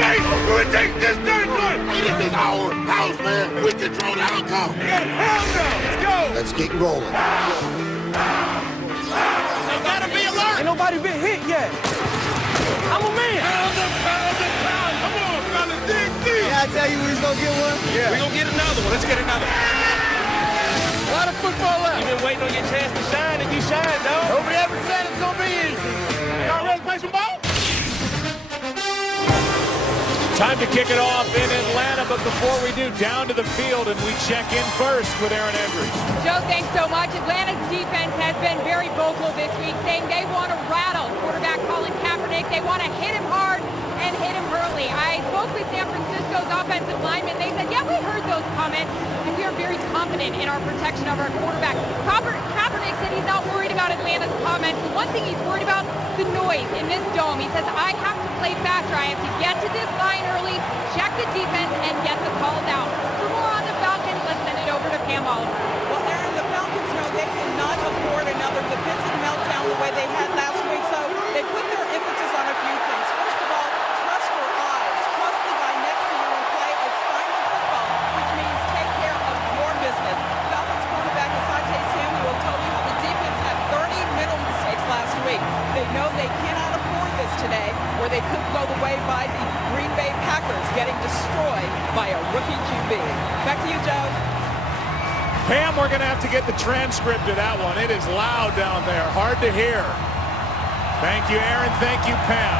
state, we take this territory. This is our house, man. We control the outcome. Hell no. Let's go. Let's get rolling. They gotta be alert. Ain't nobody been hit yet. I'm a man. Pound. Come on, fellas, dig deep. Yeah, I tell you we're gonna get one. Yeah. We're gonna get another one. Let's get another one. A lot of football left. You've been waiting on your chance to shine, and you shine, dog. Nobody ever said it's gonna be easy. Y'all ready to play some ball? Time to kick it off in Atlanta, but before we do, down to the field, and we check in first with Aaron Andrews. Joe, thanks so much. Atlanta's defense has been very vocal this week, saying they want to rattle quarterback Colin Kaepernick. They want to hit him hard and hit him early. I spoke with San Francisco's offensive linemen. They said, yeah, we heard those comments, and we are very confident in our protection of our quarterback. Kaepernick said he's not worried about Atlanta's comments. The one thing he's worried about, the noise in this dome. He says, I have to play faster. I have to get to this line early, check the defense, and get the calls out. For more on the Falcons, let's send it over to Pam Oliver. Well, Aaron, the Falcons know they cannot afford another defensive meltdown the way they had last week, so they put their emphasis on a few things. First of all, trust your eyes. Trust the guy next to you and play assignment football, which means take care of your business. Falcons quarterback Asante Samuel told me how the defense had 30 mental mistakes last week. They know they cannot afford this today, or they could go the way by the Green Bay Packers getting destroyed by a rookie QB. Back to you, Joe. Pam, we're going to have to get the transcript of that one. It is loud down there, hard to hear. Thank you, Aaron. Thank you, Pam.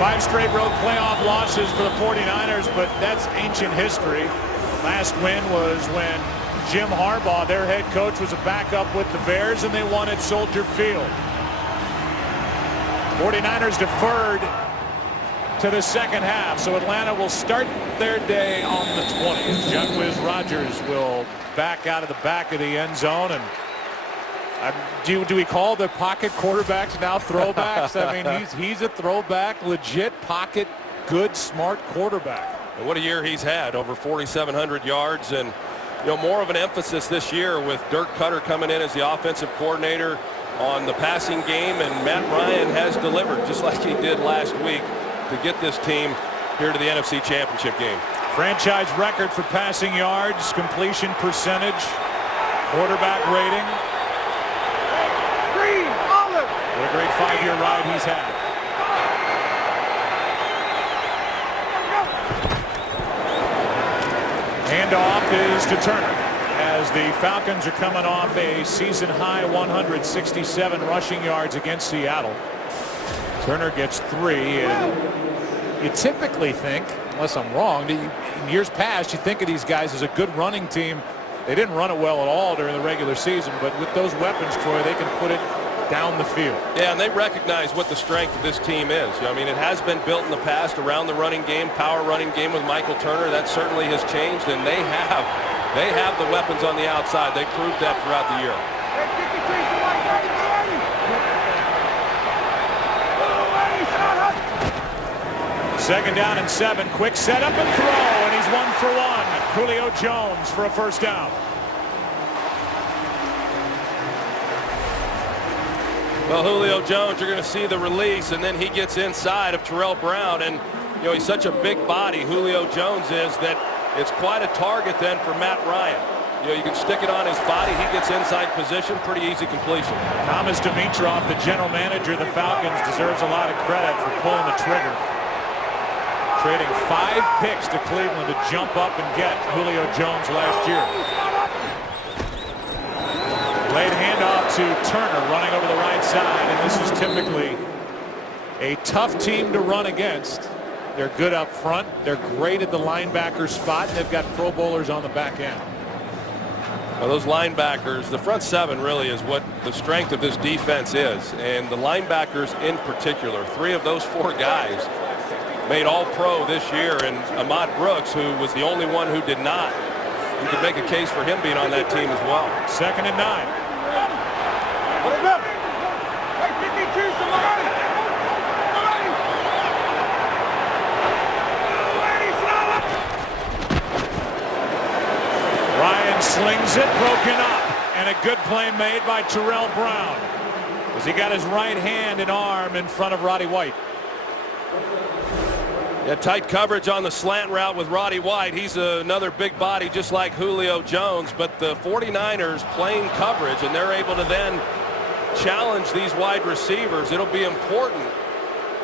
5 straight road playoff losses for the 49ers, but that's ancient history. Last win was when Jim Harbaugh, their head coach, was a backup with the Bears, and they won at Soldier Field. 49ers deferred to the second half, so Atlanta will start their day on the 20th. John Wiz Rogers will back out of the back of the end zone, and do we call the pocket quarterbacks now throwbacks? I mean, he's a throwback, legit pocket, good, smart quarterback. And what a year he's had, over 4,700 yards, and more of an emphasis this year with Dirk Cutter coming in as the offensive coordinator on the passing game, and Matt Ryan has delivered just like he did last week to get this team here to the NFC Championship game. Franchise record for passing yards, completion percentage, quarterback rating. What a great 5-year ride he's had. Handoff is to Turner as the Falcons are coming off a season-high 167 rushing yards against Seattle. Turner gets 3, and you typically think, unless I'm wrong, in years past you think of these guys as a good running team. They didn't run it well at all during the regular season, but with those weapons, Troy, they can put it down the field. Yeah, and they recognize what the strength of this team is. I mean, it has been built in the past around the running game, power running game with Michael Turner. That certainly has changed, and they have the weapons on the outside. They proved that throughout the year. Second down and 7. Quick setup and throw, and he's 1 for 1. Julio Jones for a first down. Well, Julio Jones, you're going to see the release, and then he gets inside of Terrell Brown, and he's such a big body, Julio Jones is, that it's quite a target then for Matt Ryan. You can stick it on his body, he gets inside position, pretty easy completion. Thomas Dimitroff, the general manager of the Falcons, deserves a lot of credit for pulling the trigger. Trading 5 picks to Cleveland to jump up and get Julio Jones last year. Late handoff to Turner running over the right side, and this is typically a tough team to run against. They're good up front, they're great at the linebacker spot, and they've got Pro Bowlers on the back end. Well, those linebackers, the front 7 really is what the strength of this defense is, and the linebackers in particular, 3 of those 4 guys made All-Pro this year, and Ahmad Brooks, who was the only one who did not. You could make a case for him being on that team as well. 2nd and 9. Ryan slings it, broken up, and a good play made by Terrell Brown as he got his right hand and arm in front of Roddy White. Yeah, tight coverage on the slant route with Roddy White. He's another big body just like Julio Jones, but the 49ers playing coverage, and they're able to then challenge these wide receivers. It'll be important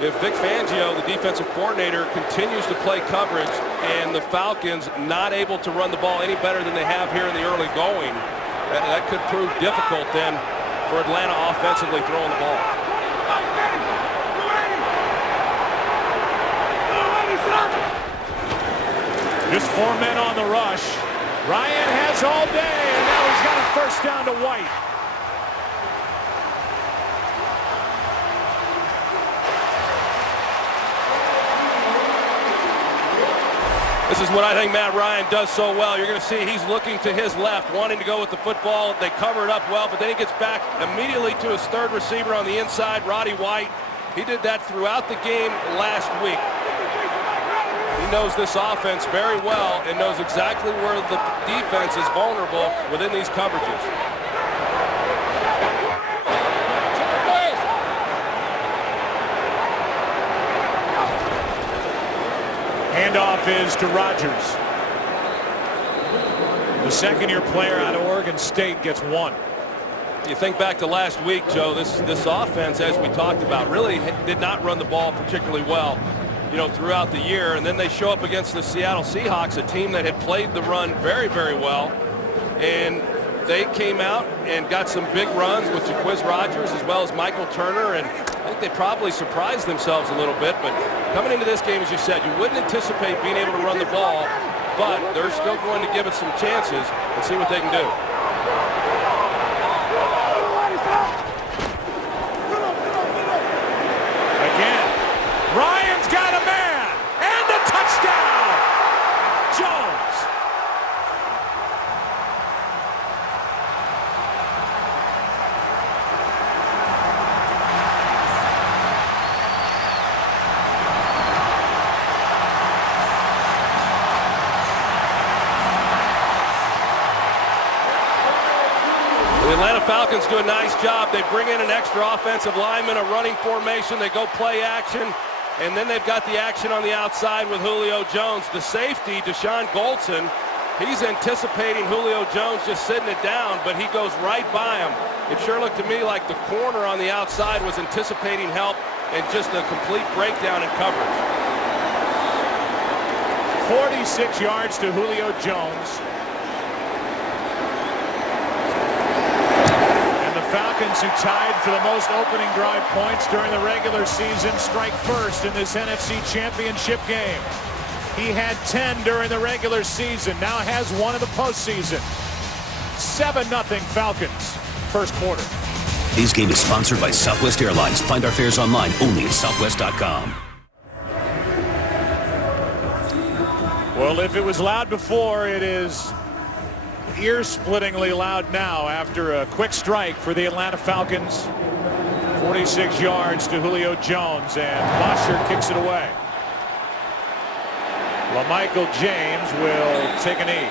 if Vic Fangio, the defensive coordinator, continues to play coverage and the Falcons not able to run the ball any better than they have here in the early going. That could prove difficult then for Atlanta offensively throwing the ball. Just 4 men on the rush. Ryan has all day, and now he's got a first down to White. This is what I think Matt Ryan does so well. You're going to see he's looking to his left, wanting to go with the football. They cover it up well, but then he gets back immediately to his third receiver on the inside, Roddy White. He did that throughout the game last week. He knows this offense very well and knows exactly where the defense is vulnerable within these coverages. Handoff is to Rodgers. The second-year player out of Oregon State gets 1. You think back to last week, Joe, this offense, as we talked about, really did not run the ball particularly well, throughout the year. And then they show up against the Seattle Seahawks, a team that had played the run very, very well. And they came out and got some big runs with Jaquiz Rodgers as well as Michael Turner. And I think they probably surprised themselves a little bit. But coming into this game, as you said, you wouldn't anticipate being able to run the ball, but they're still going to give it some chances and see what they can do. Again, Ryan's got a man, and a touchdown! Jones. The Atlanta Falcons do a nice job. They bring in an extra offensive lineman, a running formation. They go play action, and then they've got the action on the outside with Julio Jones. The safety, Deshaun Goldson, he's anticipating Julio Jones just sitting it down, but he goes right by him. It sure looked to me like the corner on the outside was anticipating help and just a complete breakdown in coverage. 46 yards to Julio Jones. Falcons, who tied for the most opening drive points during the regular season, strike first in this NFC Championship game. He had 10 during the regular season, now has 1 in the postseason. 7-0 Falcons, first quarter. This game is sponsored by Southwest Airlines. Find our fares online only at southwest.com. Well, if it was loud before, it is ear-splittingly loud now after a quick strike for the Atlanta Falcons. 46 yards to Julio Jones, and Bosher kicks it away. LaMichael James will take a knee.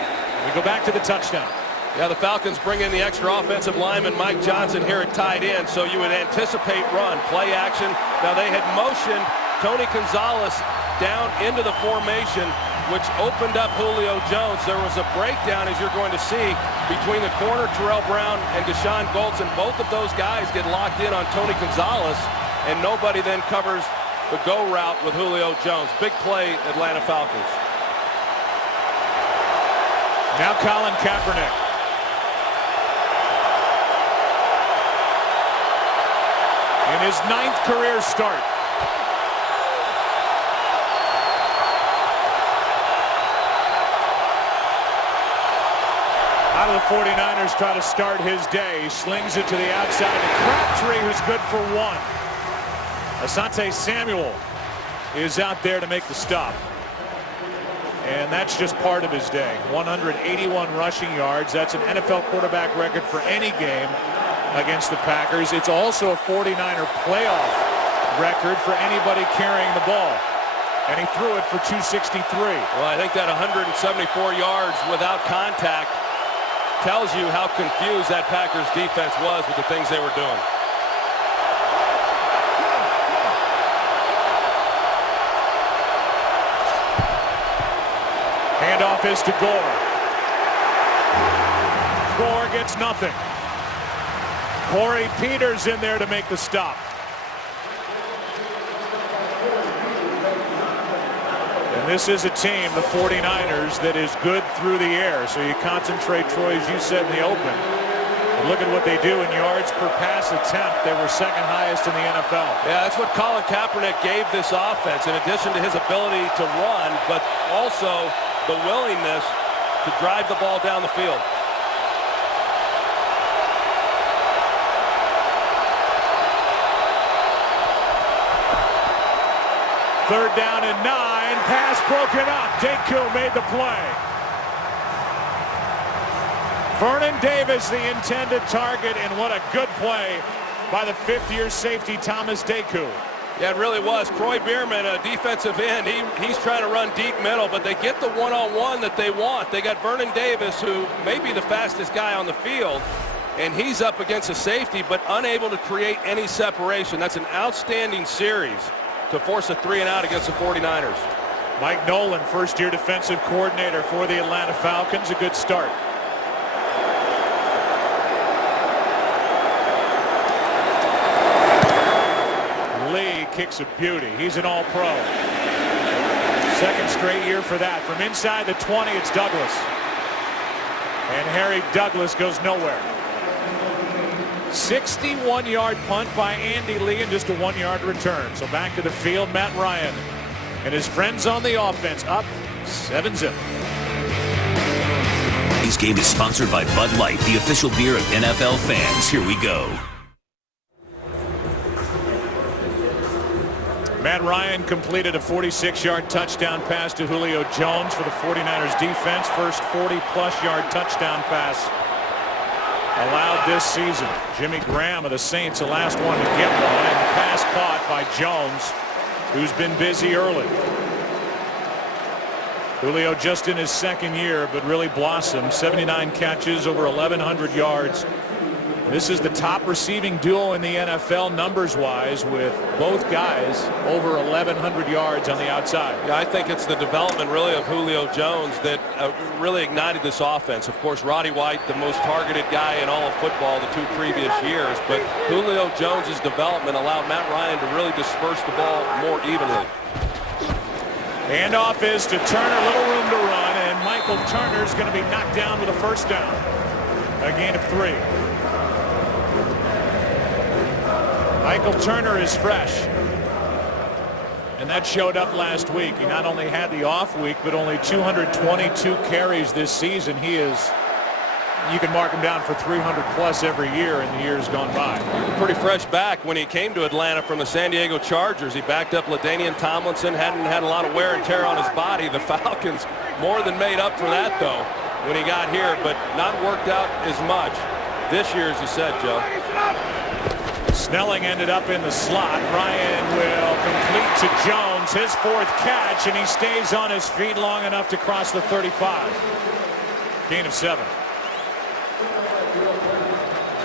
We go back to the touchdown. Yeah, the Falcons bring in the extra offensive lineman, Mike Johnson, here at tight end, so you would anticipate run, play action. Now they had motioned Tony Gonzalez down into the formation, which opened up Julio Jones. There was a breakdown, as you're going to see, between the corner, Terrell Brown, and Deshaun Goldson. Both of those guys get locked in on Tony Gonzalez, and nobody then covers the go route with Julio Jones. Big play, Atlanta Falcons. Now Colin Kaepernick. In his 9th career start. How do the 49ers try to start his day? He slings it to the outside to Crabtree, who's good for 1. Asante Samuel is out there to make the stop. And that's just part of his day. 181 rushing yards. That's an NFL quarterback record for any game against the Packers. It's also a 49er playoff record for anybody carrying the ball. And he threw it for 263. Well, I think that 174 yards without contact tells you how confused that Packers defense was with the things they were doing. Handoff is to Gore. Gore gets nothing. Corey Peters in there to make the stop. And this is a team, the 49ers, that is good through the air. So you concentrate, Troy, as you said in the open. And look at what they do in yards per pass attempt. They were second highest in the NFL. Yeah, that's what Colin Kaepernick gave this offense, in addition to his ability to run, but also the willingness to drive the ball down the field. Third down and 9. Pass broken up. Deku made the play. Vernon Davis, the intended target, and what a good play by the fifth-year safety, Thomas Deku. Yeah, it really was. Croy Bierman, a defensive end, he's trying to run deep middle, but they get the one-on-one that they want. They got Vernon Davis, who may be the fastest guy on the field, and he's up against a safety, but unable to create any separation. That's an outstanding series to force a 3-and-out against the 49ers. Mike Nolan, first-year defensive coordinator for the Atlanta Falcons. A good start. Lee kicks a beauty. He's an all-pro. Second straight year for that. From inside the 20, it's Douglas. And Harry Douglas goes nowhere. 61-yard punt by Andy Lee and just a 1-yard return. So back to the field, Matt Ryan and his friends on the offense, up 7-0. Today's game is sponsored by Bud Light, the official beer of NFL fans. Here we go. Matt Ryan completed a 46-yard touchdown pass to Julio Jones for the 49ers defense. First 40-plus yard touchdown pass allowed this season. Jimmy Graham of the Saints, the last one to get one, and the pass caught by Jones, who's been busy early. Julio just in his second year, but really blossomed. 79 catches, over 1,100 yards. This is the top receiving duo in the NFL numbers-wise, with both guys over 1,100 yards on the outside. Yeah, I think it's the development really of Julio Jones that really ignited this offense. Of course, Roddy White, the most targeted guy in all of football the 2 previous years, but Julio Jones's development allowed Matt Ryan to really disperse the ball more evenly. Handoff is to Turner, little room to run, and Michael Turner's going to be knocked down with a first down. A gain of 3. Michael Turner is fresh, and that showed up last week. He not only had the off week, but only 222 carries this season. He is, you can mark him down for 300 plus every year in the years gone by. Pretty fresh back when he came to Atlanta from the San Diego Chargers. He backed up LaDainian Tomlinson, hadn't had a lot of wear and tear on his body. The Falcons more than made up for that, though, when he got here, but not worked out as much this year, as you said, Joe. Snelling ended up in the slot. Ryan will complete to Jones, his 4th catch, and he stays on his feet long enough to cross the 35. Gain of 7.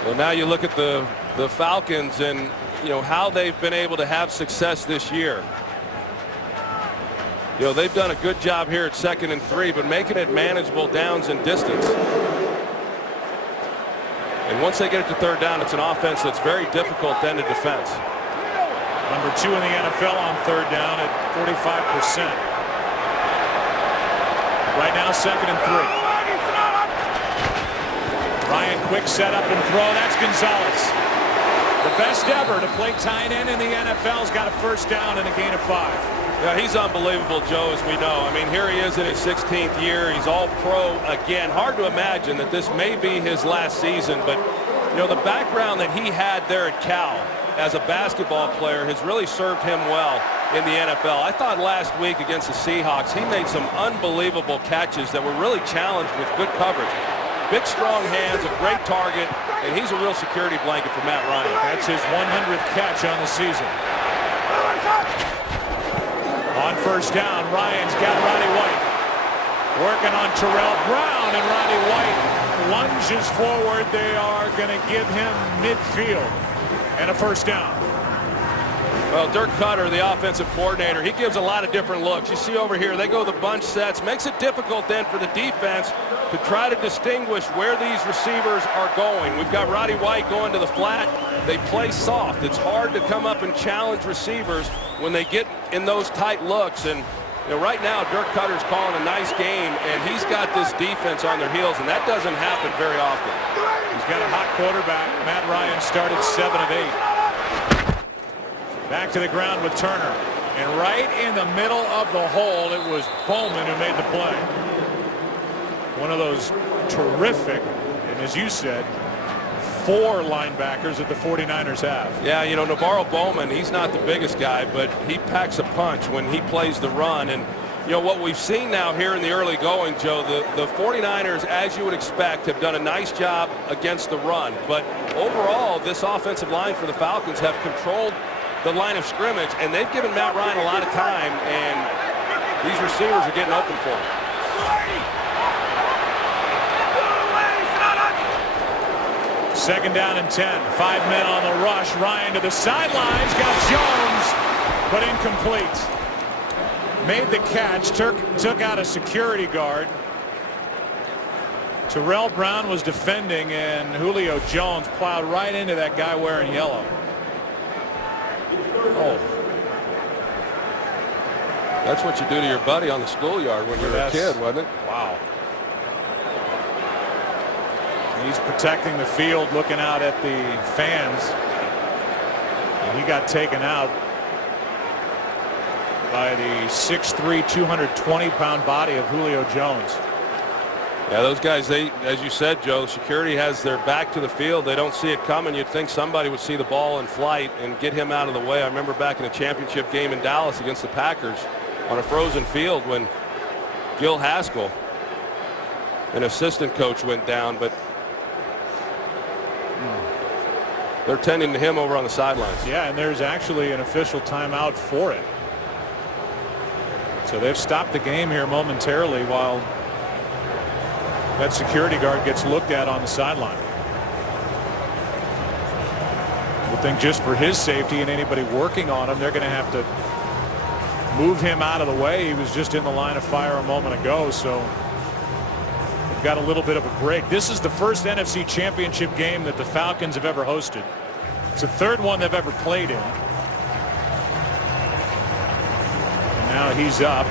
Well, now you look at the Falcons and, you know, how they've been able to have success this year. You know, they've done a good job here at 2nd and 3, but making it manageable downs and distance. And once they get it to 3rd down, it's an offense that's very difficult then to defense. Number 2 in the NFL on 3rd down at 45%. Right now, 2nd and 3. Ryan, quick setup and throw. That's Gonzalez. The best ever to play tight end in the NFL's got a first down and a gain of 5. Yeah, he's unbelievable, Joe, as we know. I mean, here he is in his 16th year. He's all pro again. Hard to imagine that this may be his last season, but, you know, the background that he had there at Cal as a basketball player has really served him well in the NFL. I thought last week against the Seahawks, he made some unbelievable catches that were really challenged with good coverage. Big, strong hands, a great target, and he's a real security blanket for Matt Ryan. That's his 100th catch on the season. On first down, Ryan's got Roddy White working on Terrell Brown, and Roddy White lunges forward. They are going to give him midfield and a first down. Well, Dirk Cutter, the offensive coordinator, he gives a lot of different looks. You see over here, they go the bunch sets. Makes it difficult then for the defense to try to distinguish where these receivers are going. We've got Roddy White going to the flat. They play soft. It's hard to come up and challenge receivers when they get in those tight looks. And you know, right now, Dirk Cutter's calling a nice game, and he's got this defense on their heels, and that doesn't happen very often. He's got a hot quarterback. Matt Ryan started 7 of 8. Back to the ground with Turner. And right in the middle of the hole, it was Bowman who made the play. One of those terrific, and as you said, 4 linebackers that the 49ers have. Yeah, you know, Navarro Bowman, he's not the biggest guy, but he packs a punch when he plays the run. And, you know, what we've seen now here in the early going, Joe, the 49ers, as you would expect, have done a nice job against the run. But overall, this offensive line for the Falcons have controlled the line of scrimmage, and they've given Matt Ryan a lot of time, and these receivers are getting open for him. Second down and 10. 5 men on the rush. Ryan to the sidelines. Got Jones, but incomplete. Made the catch. Took out a security guard. Terrell Brown was defending, and Julio Jones plowed right into that guy wearing yellow. Oh. That's what you do to your buddy on the schoolyard when you were a kid, wasn't it? Wow. He's protecting the field, looking out at the fans. And he got taken out by the 6'3", 220-pound body of Julio Jones. Yeah, those guys, they, as you said, Joe, security has their back to the field. They don't see it coming. You'd think somebody would see the ball in flight and get him out of the way. I remember back in a championship game in Dallas against the Packers on a frozen field when Gil Haskell, an assistant coach, went down, but they're tending to him over on the sidelines. Yeah, and there's actually an official timeout for it. So they've stopped the game here momentarily while that security guard gets looked at on the sideline. I would think just for his safety and anybody working on him, they're going to have to move him out of the way. He was just in the line of fire a moment ago, so they've got a little bit of a break. This is the first NFC Championship game that the Falcons have ever hosted. It's the 3rd one they've ever played in. And now he's up.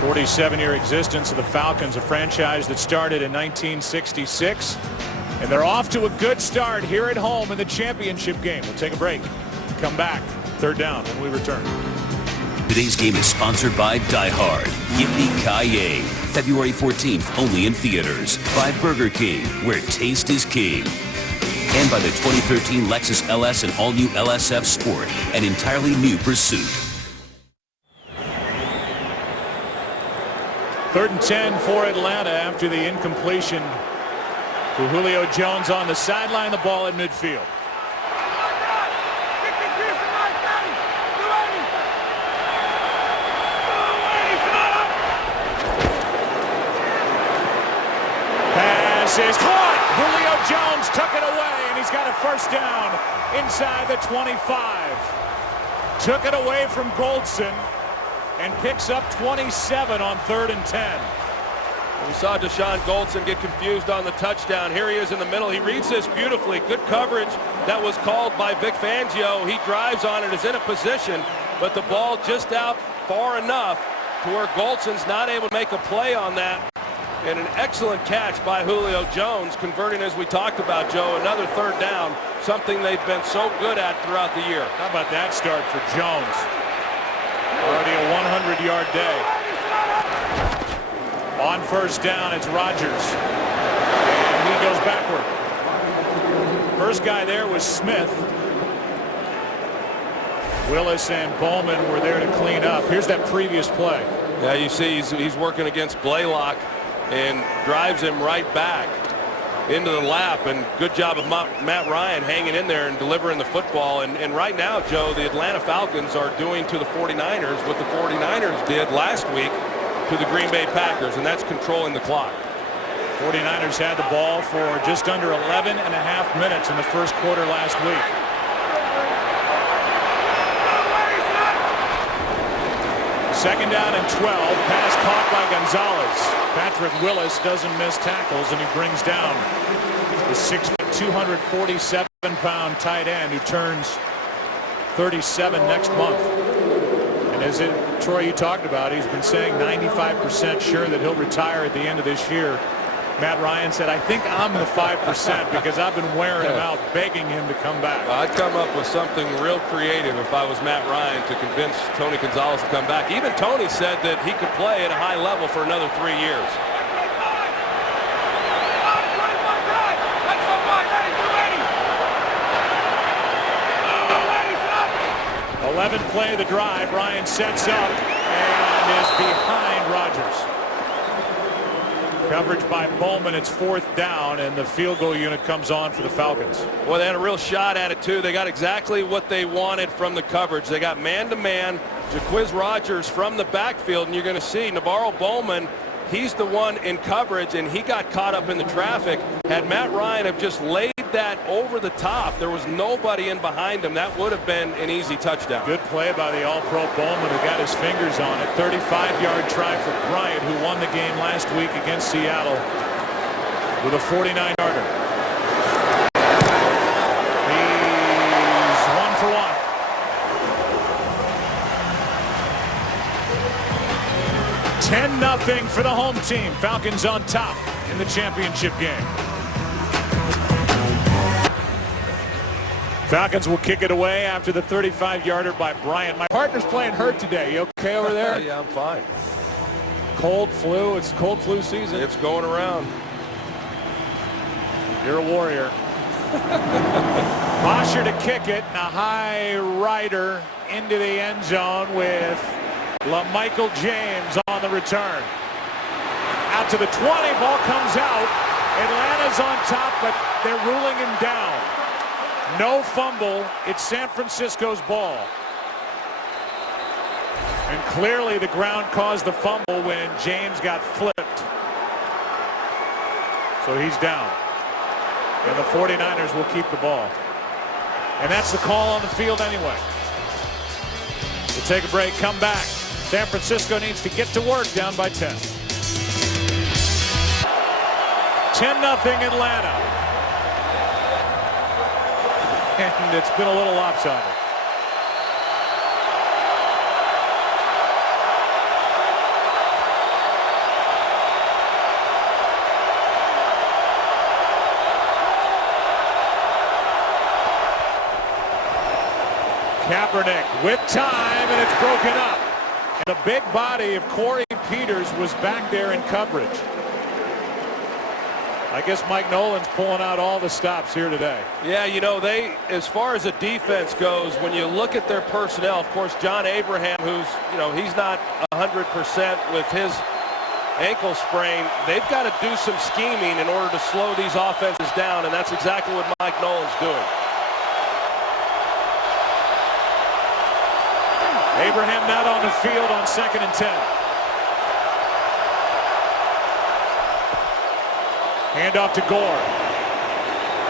47-year existence of the Falcons, a franchise that started in 1966. And they're off to a good start here at home in the championship game. We'll take a break. Come back. 3rd down when we return. Today's game is sponsored by Die Hard. Yippee-ki-yay. February 14th, only in theaters. By Burger King, where taste is king. And by the 2013 Lexus LS and all-new LSF Sport, an entirely new pursuit. 3rd and 10 for Atlanta after the incompletion to Julio Jones on the sideline. The ball in midfield. Pass is caught. Julio Jones took it away, and he's got a 1st down inside the 25. Took it away from Goldson and picks up 27 on 3rd and 10. We saw Deshaun Goldson get confused on the touchdown. Here he is in the middle. He reads this beautifully. Good coverage that was called by Vic Fangio. He drives on it, is in a position, but the ball just out far enough to where Goldson's not able to make a play on that. And an excellent catch by Julio Jones, converting, as we talked about, Joe, another 3rd down, something they've been so good at throughout the year. How about that start for Jones? Already a 100-yard day. On 1st down, it's Rodgers. And he goes backward. First guy there was Smith. Willis and Bowman were there to clean up. Here's that previous play. Yeah, you see he's working against Blaylock and drives him right back into the lap, and good job of Matt Ryan hanging in there and delivering the football. And right now, Joe, the Atlanta Falcons are doing to the 49ers what the 49ers did last week to the Green Bay Packers, and that's controlling the clock. 49ers had the ball for just under 11 and a half minutes in the 1st quarter last week. Second down and 12. Pass caught by Gonzalez. Patrick Willis doesn't miss tackles, and he brings down the 6', 247-pound tight end who turns 37 next month. And as Troy, you talked about, he's been saying 95% sure that he'll retire at the end of this year. Matt Ryan said, I think I'm the 5% because I've been wearing him out, begging him to come back. I'd come up with something real creative if I was Matt Ryan to convince Tony Gonzalez to come back. Even Tony said that he could play at a high level for another 3 years. Play the drive. Ryan sets up and is behind Rodgers. Coverage by Bowman. It's 4th down, and the field goal unit comes on for the Falcons. Well, they had a real shot at it, too. They got exactly what they wanted from the coverage. They got man-to-man Jaquiz Rodgers from the backfield, and you're going to see Navarro Bowman. He's the one in coverage, and he got caught up in the traffic. Had Matt Ryan have just laid that over the top, there was nobody in behind him. That would have been an easy touchdown. Good play by the All-Pro Bowman, who got his fingers on it. 35-yard try for Bryant, who won the game last week against Seattle with a 49-yarder. He's 1 for 1. $10-0 for the home team. Falcons on top in the championship game. Falcons will kick it away after the 35-yarder by Bryant. My partner's playing hurt today. You okay over there? Yeah, I'm fine. Cold flu. It's cold flu season. It's going around. You're a warrior. Bosher to kick it. A high rider into the end zone with LaMichael James on the return. Out to the 20. Ball comes out. Atlanta's on top, but they're ruling him down. No fumble. It's San Francisco's ball. And clearly the ground caused the fumble when James got flipped. So he's down. And the 49ers will keep the ball. And that's the call on the field anyway. We'll take a break, come back. San Francisco needs to get to work, down by 10. 10-0 Atlanta. And it's been a little lopsided. Kaepernick with time, and it's broken up. And the big body of Corey Peters was back there in coverage. I guess Mike Nolan's pulling out all the stops here today. Yeah, you know, they, as far as the defense goes, when you look at their personnel, of course, John Abraham, who's, you know, he's not 100% with his ankle sprain. They've got to do some scheming in order to slow these offenses down, and that's exactly what Mike Nolan's doing. Abraham not on the field on 2nd and 10. Handoff to Gore.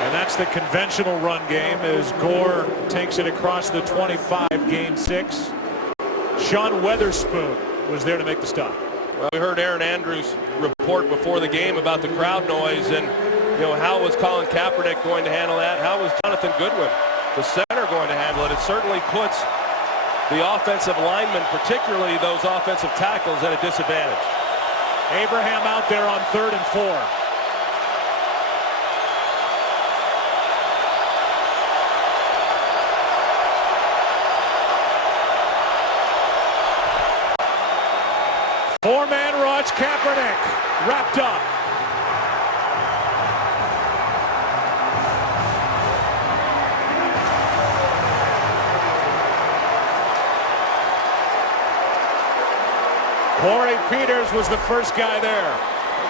And that's the conventional run game as Gore takes it across the 25, gain 6. Sean Weatherspoon was there to make the stop. Well, we heard Aaron Andrews report before the game about the crowd noise, and, you know, how was Colin Kaepernick going to handle that? How was Jonathan Goodwin, the center, going to handle it? It certainly puts the offensive linemen, particularly those offensive tackles, at a disadvantage. Abraham out there on 3rd and 4. Four-man rush, Kaepernick wrapped up. Corey Peters was the first guy there.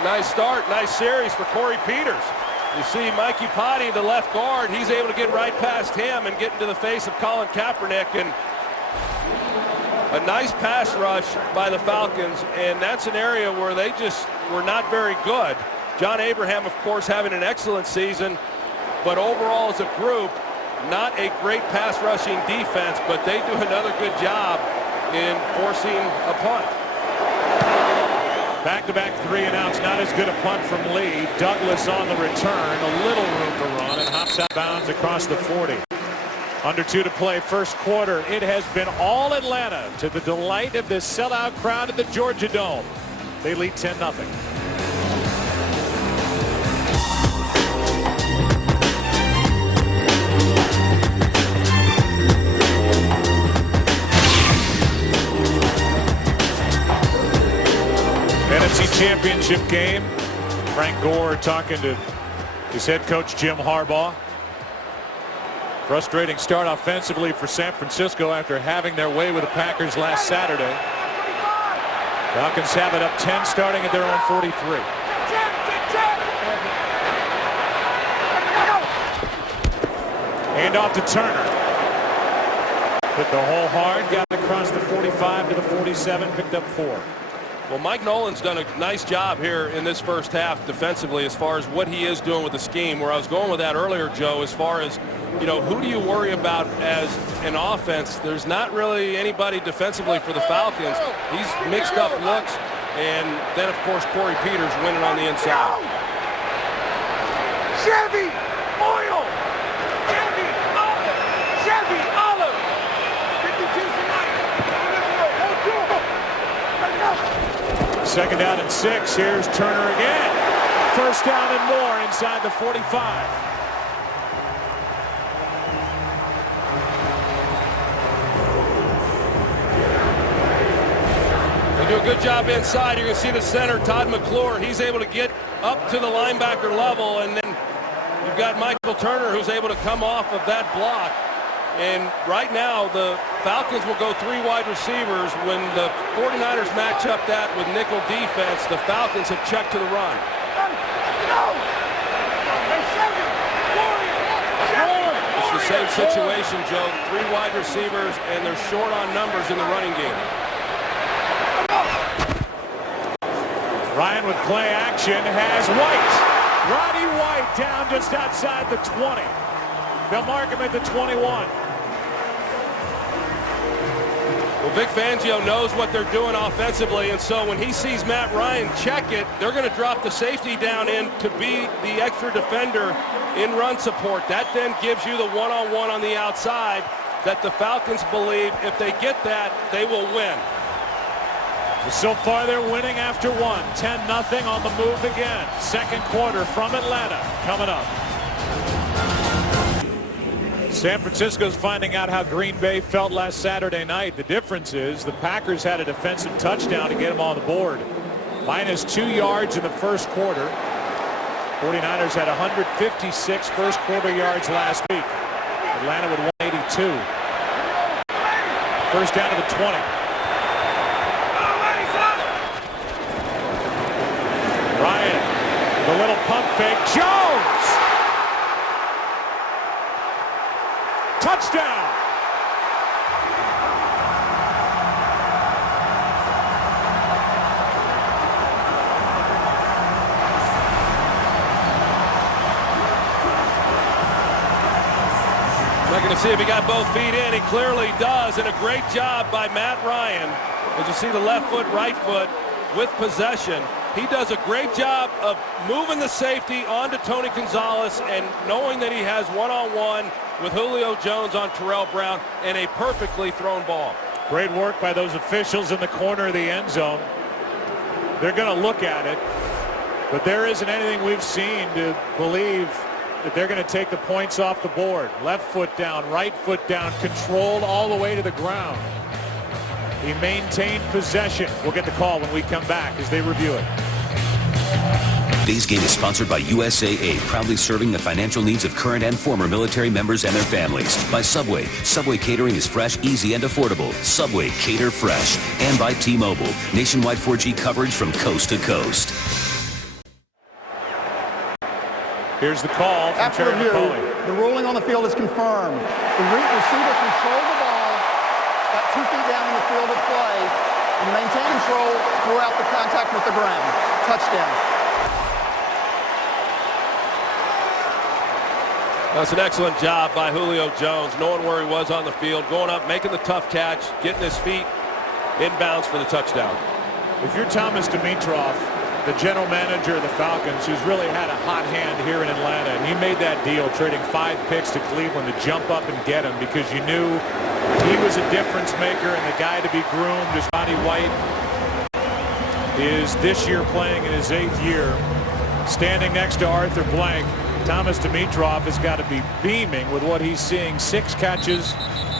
Nice start, nice series for Corey Peters. You see Mikey Potty, the left guard, he's able to get right past him and get into the face of Colin Kaepernick, and a nice pass rush by the Falcons, and that's an area where they just were not very good. John Abraham, of course, having an excellent season, but overall as a group, not a great pass rushing defense, but they do another good job in forcing a punt. Back-to-back 3 and outs. Not as good a punt from Lee. Douglas on the return. A little room to run and hops out of bounds across the 40. Under 2 to play, first quarter. It has been all Atlanta to the delight of this sellout crowd at the Georgia Dome. They lead 10-0. NFC Championship game. Frank Gore talking to his head coach Jim Harbaugh. Frustrating start offensively for San Francisco after having their way with the Packers last Saturday. Falcons have it up 10 starting at their own 43. Hand off to Turner. Hit the hole hard, got across the 45 to the 47, picked up 4. Well, Mike Nolan's done a nice job here in this first half defensively as far as what he is doing with the scheme. Where I was going with that earlier, Joe, as far as, you know, who do you worry about as an offense? There's not really anybody defensively for the Falcons. He's mixed up looks, and then, of course, Corey Peters winning on the inside. Chevy! Oil! Chevy! Olive! Chevy! Olive! 52 tonight! Second down and 6. Here's Turner again. First down and more inside the 45. They do a good job inside. You can see the center, Todd McClure. He's able to get up to the linebacker level, and then you've got Michael Turner who's able to come off of that block. And right now, the Falcons will go 3 wide receivers. When the 49ers match up that with nickel defense, the Falcons have checked to the run. It's the same situation, Joe. 3 wide receivers, and they're short on numbers in the running game. Ryan with play action has White. Roddy White down just outside the 20. They'll mark him at the 21. Well, Vic Fangio knows what they're doing offensively, and so when he sees Matt Ryan check it, they're going to drop the safety down in to be the extra defender in run support. That then gives you the one-on-one on the outside that the Falcons believe if they get that, they will win. So far, they're winning after 1. 10-0 on the move again. Second quarter from Atlanta coming up. San Francisco's finding out how Green Bay felt last Saturday night. The difference is the Packers had a defensive touchdown to get them on the board. Minus 2 yards in the first quarter. 49ers had 156 first quarter yards last week. Atlanta with 182. First down to the 20. Ryan, the little pump fake. Jones! Touchdown! Looking to see if he got both feet in. He clearly does, and a great job by Matt Ryan. As you see the left foot, right foot with possession. He does a great job of moving the safety onto Tony Gonzalez and knowing that he has one-on-one with Julio Jones on Terrell Brown and a perfectly thrown ball. Great work by those officials in the corner of the end zone. They're going to look at it, but there isn't anything we've seen to believe that they're going to take the points off the board. Left foot down, right foot down, controlled all the way to the ground. He maintained possession. We'll get the call when we come back as they review it. Today's game is sponsored by USAA, proudly serving the financial needs of current and former military members and their families. By Subway. Subway catering is fresh, easy, and affordable. Subway, cater fresh. And by T-Mobile, nationwide 4G coverage from coast to coast. Here's the call from After Terry review, McCauley. the ruling on the field is confirmed. The receiver controlled the ball, got 2 feet down in the field of play, and maintained control throughout the contact with the ground. Touchdown. That's an excellent job by Julio Jones, knowing where he was on the field, going up, making the tough catch, getting his feet inbounds for the touchdown. If you're Thomas Dimitroff, the general manager of the Falcons, who's really had a hot hand here in Atlanta, and you made that deal trading 5 picks to Cleveland to jump up and get him because you knew he was a difference maker and the guy to be groomed is Johnny White is this year playing in his 8th year. Standing next to Arthur Blank, Thomas Dimitroff has got to be beaming with what he's seeing. 6 catches,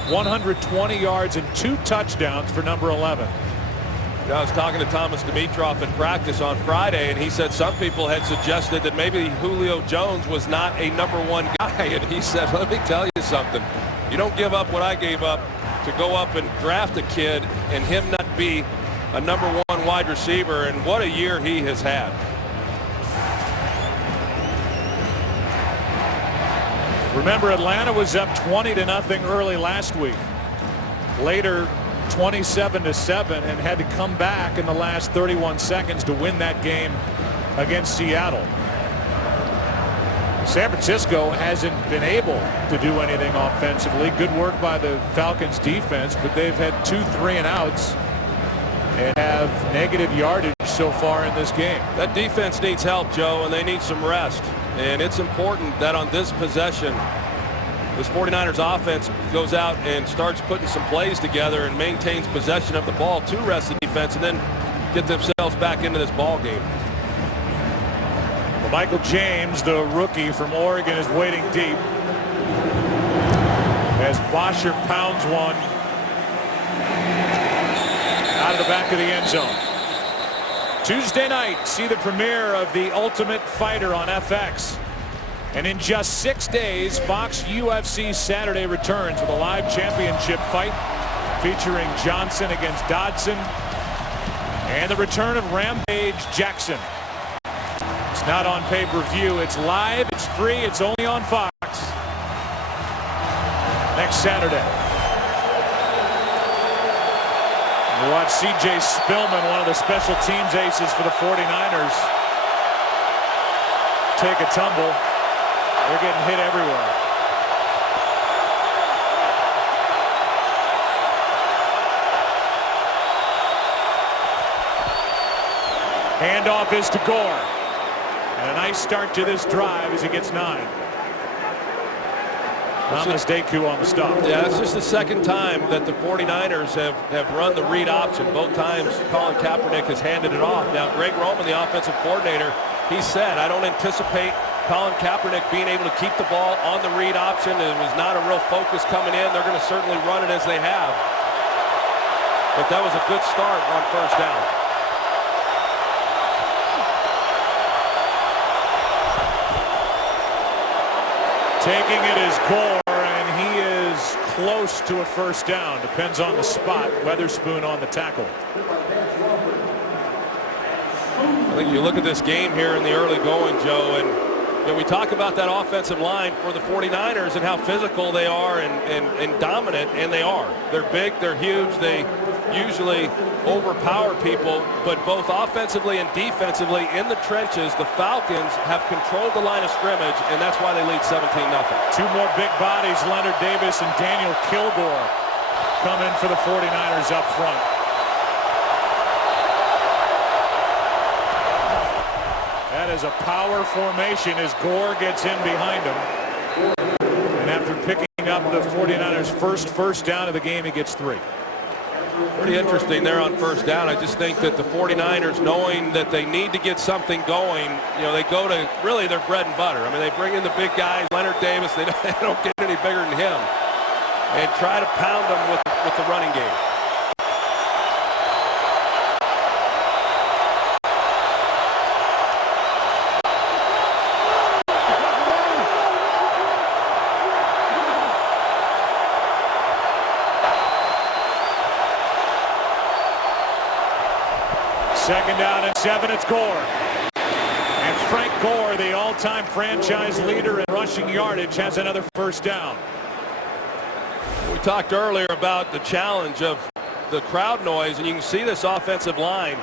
120 yards, and 2 touchdowns for number 11. I was talking to Thomas Dimitroff in practice on Friday, and he said some people had suggested that maybe Julio Jones was not a #1 guy. And he said, let me tell you something. You don't give up what I gave up to go up and draft a kid and him not be a #1 wide receiver. And what a year he has had. Remember, Atlanta was up 20-0 early last week. Later, 27-7, and had to come back in the last 31 seconds to win that game against Seattle. San Francisco hasn't been able to do anything offensively. Good work by the Falcons defense, but they've had 2 3-and-outs and have negative yardage so far in this game. That defense needs help, Joe, and they need some rest. And it's important that on this possession, this 49ers offense goes out and starts putting some plays together and maintains possession of the ball to rest the defense and then get themselves back into this ball game. Well, Michael James, the rookie from Oregon, is waiting deep as Bosher pounds one out of the back of the end zone. Tuesday night, see the premiere of The Ultimate Fighter on FX. And in just 6 days, Fox UFC Saturday returns with a live championship fight featuring Johnson against Dodson and the return of Rampage Jackson. It's not on pay-per-view. It's live. It's free. It's only on Fox next Saturday. We watch C.J. Spillman, one of the special teams aces for the 49ers, take a tumble. They're getting hit everywhere. Handoff is to Gore. And a nice start to this drive as he gets 9. Thomas Deku on the stop. Yeah, it's just the second time that the 49ers have run the read option. Both times Colin Kaepernick has handed it off. Now, Greg Roman, the offensive coordinator, he said, I don't anticipate Colin Kaepernick being able to keep the ball on the read option. It was not a real focus coming in. They're going to certainly run it as they have. But that was a good start on first down. Taking it is Gore, and he is close to a first down. Depends on the spot. Weatherspoon on the tackle. I think you look at this game here in the early going, Joe, and we talk about that offensive line for the 49ers and how physical they are and dominant, and they are. They're big, they're huge, they usually overpower people, but both offensively and defensively in the trenches, the Falcons have controlled the line of scrimmage, and that's why they lead 17-0. 2 more big bodies, Leonard Davis and Daniel Kilgore, come in for the 49ers up front. That is a power formation as Gore gets in behind him. And after picking up the 49ers' first down of the game, he gets 3. Pretty interesting there on first down. I just think that the 49ers, knowing that they need to get something going, they go to really their bread and butter. I mean, they bring in the big guys, Leonard Davis, they don't get any bigger than him, and try to pound them with the running game. Second down and 7, it's Gore. And Frank Gore, the all-time franchise leader in rushing yardage, has another first down. We talked earlier about the challenge of the crowd noise, and you can see this offensive line,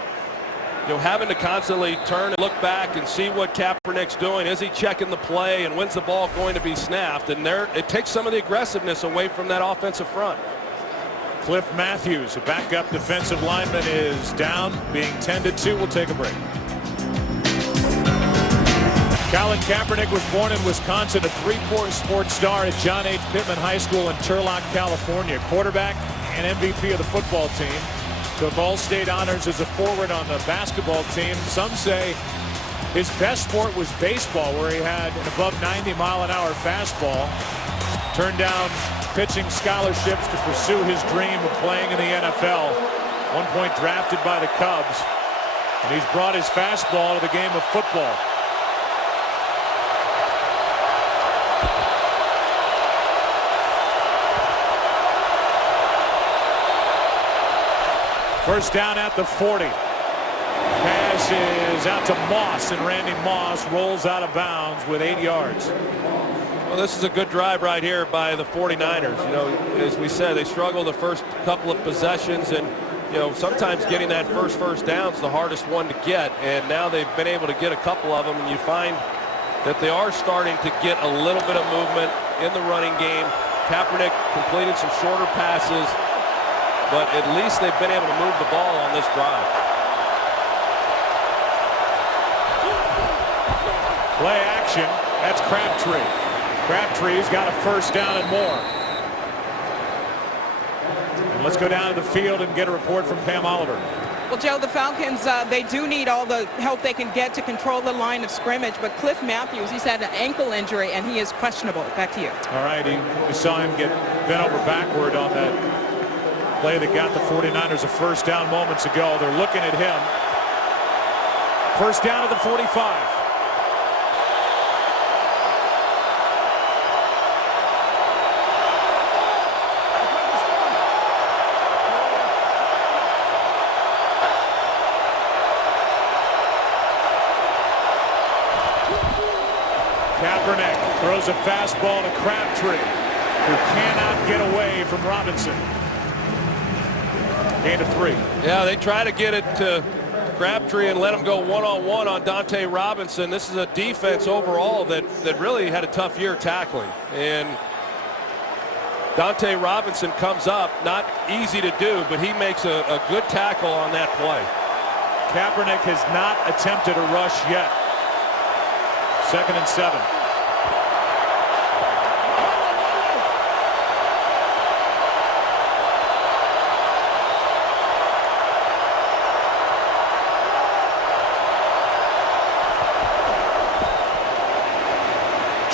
having to constantly turn and look back and see what Kaepernick's doing. Is he checking the play, and when's the ball going to be snapped? And it takes some of the aggressiveness away from that offensive front. Cliff Matthews, a backup defensive lineman, is down, being tended to. We'll take a break. Colin Kaepernick was born in Wisconsin, a three-sport sports star at John H. Pittman High School in Turlock, California. Quarterback and MVP of the football team. Took all-state honors as a forward on the basketball team. Some say his best sport was baseball, where he had an above 90-mile-an-hour fastball. Turned down pitching scholarships to pursue his dream of playing in the NFL. One point drafted by the Cubs. And he's brought his fastball to the game of football. First down at the 40. Pass is out to Moss, and Randy Moss rolls out of bounds with 8 yards. Well, this is a good drive right here by the 49ers. You know, as we said, they struggle the first couple of possessions, and you know, sometimes getting that first down is the hardest one to get, and now they've been able to get a couple of them, and you find that they are starting to get a little bit of movement in the running game. Kaepernick completed some shorter passes, but at least they've been able to move the ball on this drive. Play action. That's Crabtree. Crabtree's got a first down and more. And let's go down to the field and get a report from Pam Oliver. Well, Joe, the Falcons, they do need all the help they can get to control the line of scrimmage, but Cliff Matthews, he's had an ankle injury, and he is questionable. Back to you. All right, we saw him get bent over backward on that play that got the 49ers a first down moments ago. They're looking at him. First down at the 45. Kaepernick throws a fastball to Crabtree, who cannot get away from Robinson. Gain of 3. Yeah, they try to get it to Crabtree and let him go one-on-one on Dante Robinson. This is a defense overall that really had a tough year tackling. And Dante Robinson comes up, not easy to do, but he makes a good tackle on that play. Kaepernick has not attempted a rush yet. 2nd and 7.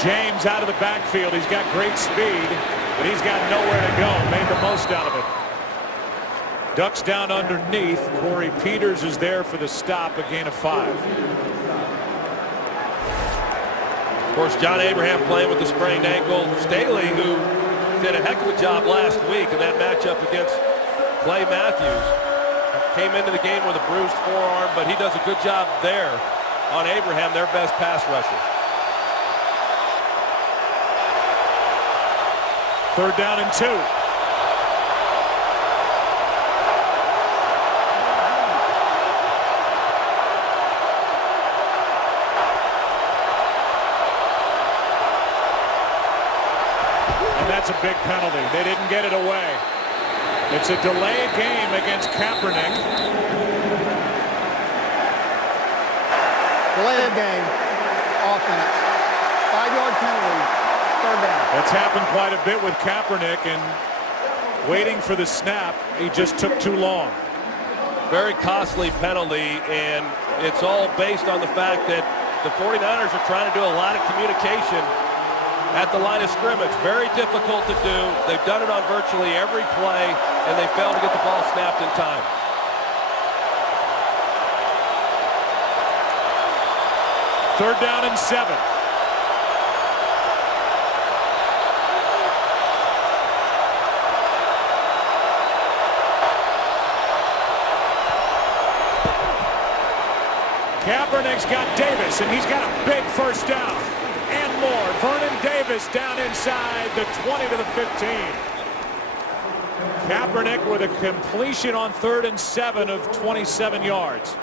James out of the backfield. He's got great speed, but he's got nowhere to go. Made the most out of it. Ducks down underneath. Corey Peters is there for the stop. A gain of 5. Of course, John Abraham playing with the sprained ankle. Staley, who did a heck of a job last week in that matchup against Clay Matthews, came into the game with a bruised forearm, but he does a good job there on Abraham, their best pass rusher. 3rd down and 2. That's a big penalty. They didn't get it away. It's a delayed game against Kaepernick. Delayed game. Offense. 5-yard penalty. 3rd down. That's happened quite a bit with Kaepernick, and waiting for the snap, he just took too long. Very costly penalty, and it's all based on the fact that the 49ers are trying to do a lot of communication at the line of scrimmage. Very difficult to do. They've done it on virtually every play, and they failed to get the ball snapped in time. Third down and 7. Kaepernick's got Davis, and he's got a big first down. And more. Vernon Davis down inside the 20 to the 15. Kaepernick with a completion on 3rd and 7 of 27 yards.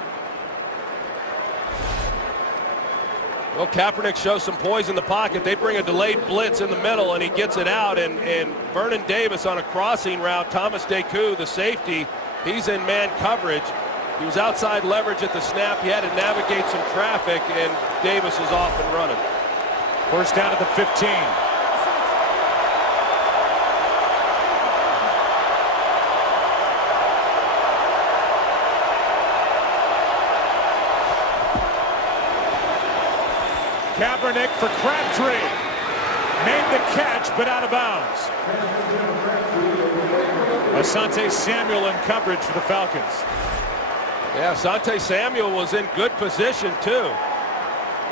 Well, Kaepernick shows some poise in the pocket. They bring a delayed blitz in the middle, and he gets it out. And Vernon Davis on a crossing route. Thomas Deku, the safety, he's in man coverage. He was outside leverage at the snap. He had to navigate some traffic, and Davis is off and running. First down at the 15. Kaepernick for Crabtree. Made the catch, but out of bounds. Asante Samuel in coverage for the Falcons. Yeah, Asante Samuel was in good position, too.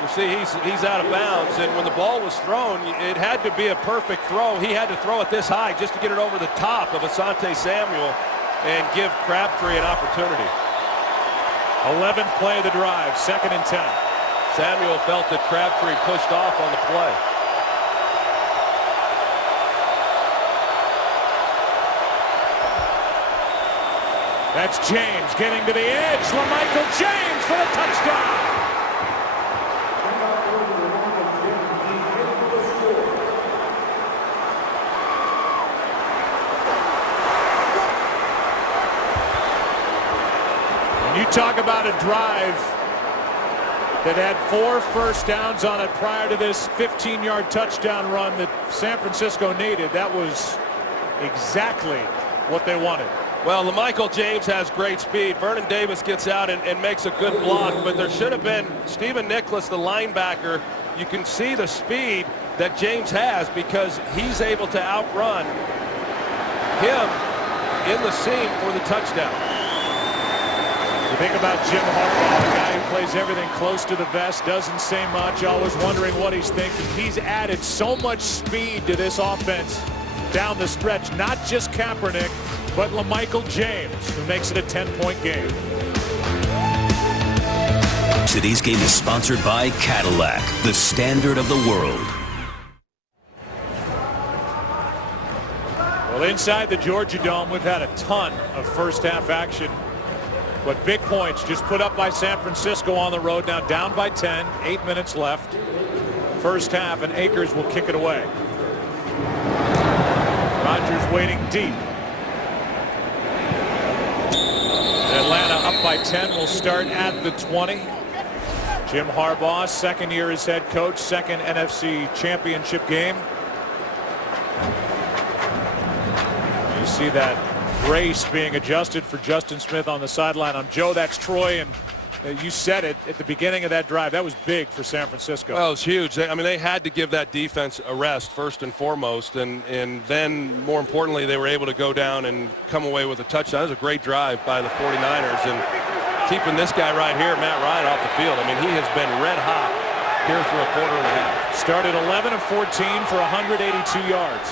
You see, he's out of bounds, and when the ball was thrown, it had to be a perfect throw. He had to throw it this high just to get it over the top of Asante Samuel and give Crabtree an opportunity. 11th play of the drive, 2nd and 10. Samuel felt that Crabtree pushed off on the play. That's James getting to the edge. LaMichael James for the touchdown. When you talk about a drive that had 4 first downs on it prior to this 15-yard touchdown run that San Francisco needed, that was exactly what they wanted. Well, LaMichael James has great speed. Vernon Davis gets out and makes a good block, but there should have been Stephen Nicholas, the linebacker. You can see the speed that James has because he's able to outrun him in the seam for the touchdown. You think about Jim Harbaugh, a guy who plays everything close to the vest, doesn't say much, always wondering what he's thinking. He's added so much speed to this offense down the stretch, not just Kaepernick, but LaMichael James, who makes it a 10-point game. Today's game is sponsored by Cadillac, the standard of the world. Well, inside the Georgia Dome, we've had a ton of first-half action, but big points just put up by San Francisco on the road. Now down by 10, 8 minutes left. First half, and Akers will kick it away. Rodgers waiting deep. Atlanta up by 10, will start at the 20. Jim Harbaugh, second year as head coach, second NFC Championship game. You see that brace being adjusted for Justin Smith on the sideline. Joe, that's Troy, and you said it at the beginning of that drive. That was big for San Francisco. Well, it was huge. I mean, they had to give that defense a rest first and foremost, and then more importantly, they were able to go down and come away with a touchdown. It was a great drive by the 49ers, and keeping this guy right here, Matt Ryan, off the field. I mean, he has been red hot here through a quarter and a half. Started 11 of 14 for 182 yards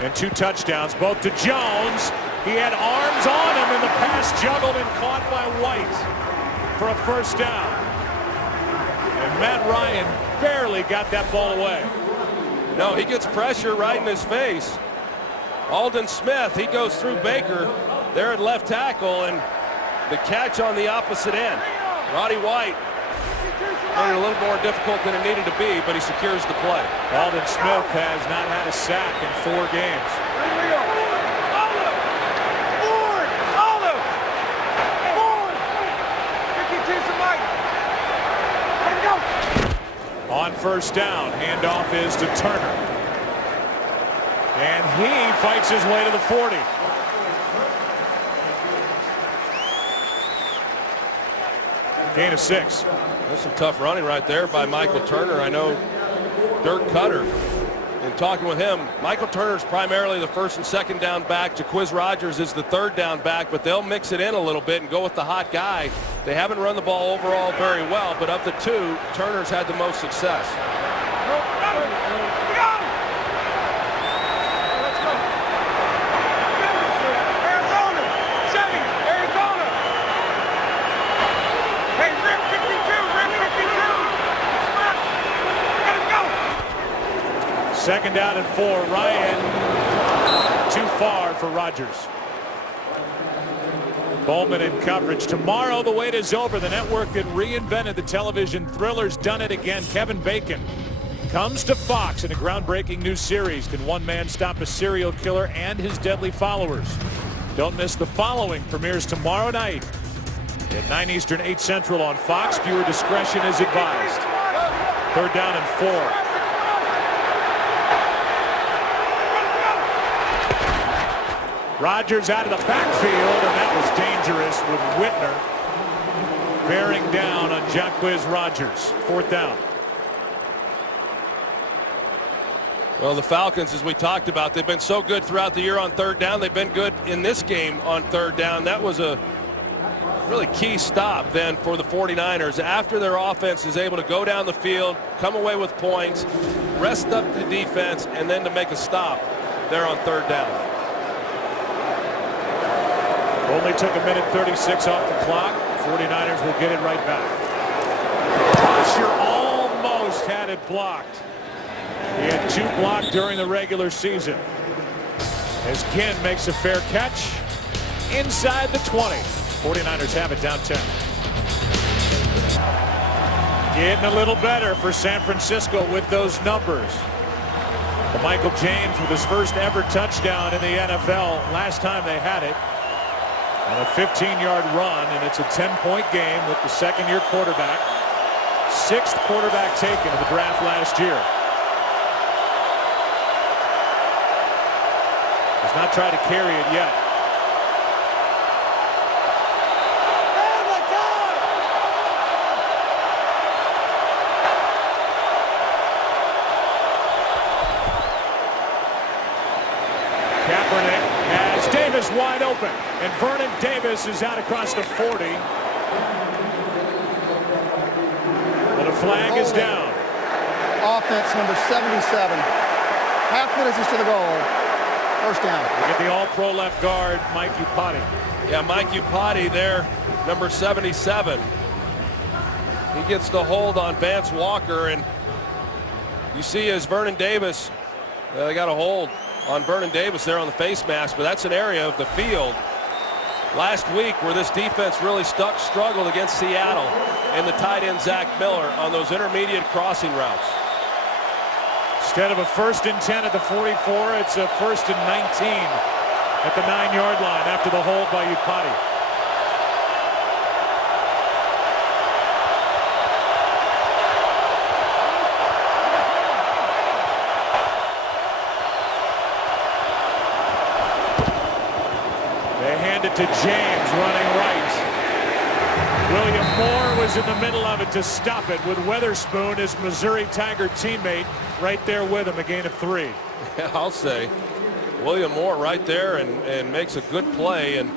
and 2 touchdowns, both to Jones. He had arms on him, and the pass juggled and caught by White for a first down. And Matt Ryan barely got that ball away. No, he gets pressure right in his face. Aldon Smith, he goes through Baker there at left tackle, and the catch on the opposite end. Roddy White made it a little more difficult than it needed to be, but he secures the play. Aldon Smith has not had a sack in 4 games. On first down, handoff is to Turner. And he fights his way to the 40. Gain of 6. That's some tough running right there by Michael Turner. I know Dirk Cutter, in talking with him, Michael Turner's primarily the first and second down back. Jaquiz Rodgers is the third down back, but they'll mix it in a little bit and go with the hot guy. They haven't run the ball overall very well, but of the 2, Turner's had the most success. Second down and 4. Ryan too far for Rodgers. Bowman in coverage. Tomorrow the wait is over. The network that reinvented the television thriller's done it again. Kevin Bacon comes to Fox in a groundbreaking new series. Can one man stop a serial killer and his deadly followers? Don't miss The Following. Premieres tomorrow night at 9 Eastern, 8 Central on Fox. Viewer discretion is advised. 3rd down and 4. Rodgers out of the backfield, and that was dangerous with Whitner bearing down on Jacquizz Rodgers. 4th down. Well, the Falcons, as we talked about, they've been so good throughout the year on 3rd down. They've been good in this game on 3rd down. That was a really key stop then for the 49ers after their offense is able to go down the field, come away with points, rest up the defense, and then to make a stop there on 3rd down. Only took a minute 36 off the clock. 49ers will get it right back. Brasher almost had it blocked. He had 2 blocked during the regular season. As Ginn makes a fair catch inside the 20. 49ers have it down 10. Getting a little better for San Francisco with those numbers. Michael James with his first ever touchdown in the NFL last time they had it. On a 15-yard run, and it's a 10-point game with the second-year quarterback. 6th quarterback taken in the draft last year. He's not tried to carry it yet. Kaepernick has Davis wide open, and Vernon Davis is out across the 40. But a flag is down. Offense number 77. Half minutes to the goal. 1st down. We get the all-pro left guard, Mike Iupati. Yeah, Mike Iupati there, number 77. He gets the hold on Vance Walker, and you see as Vernon Davis, they got a hold on Vernon Davis there on the face mask, but that's an area of the field last week where this defense really struggled against Seattle and the tight end Zach Miller on those intermediate crossing routes. Instead of a 1st and 10 at the 44, it's a 1st and 19 at the 9-yard line after the hold by Iupati. They hand it to James running right. William Moore was in the middle of it to stop it with Weatherspoon, his Missouri Tiger teammate, right there with him, a gain of 3. Yeah, I'll say William Moore right there and makes a good play, and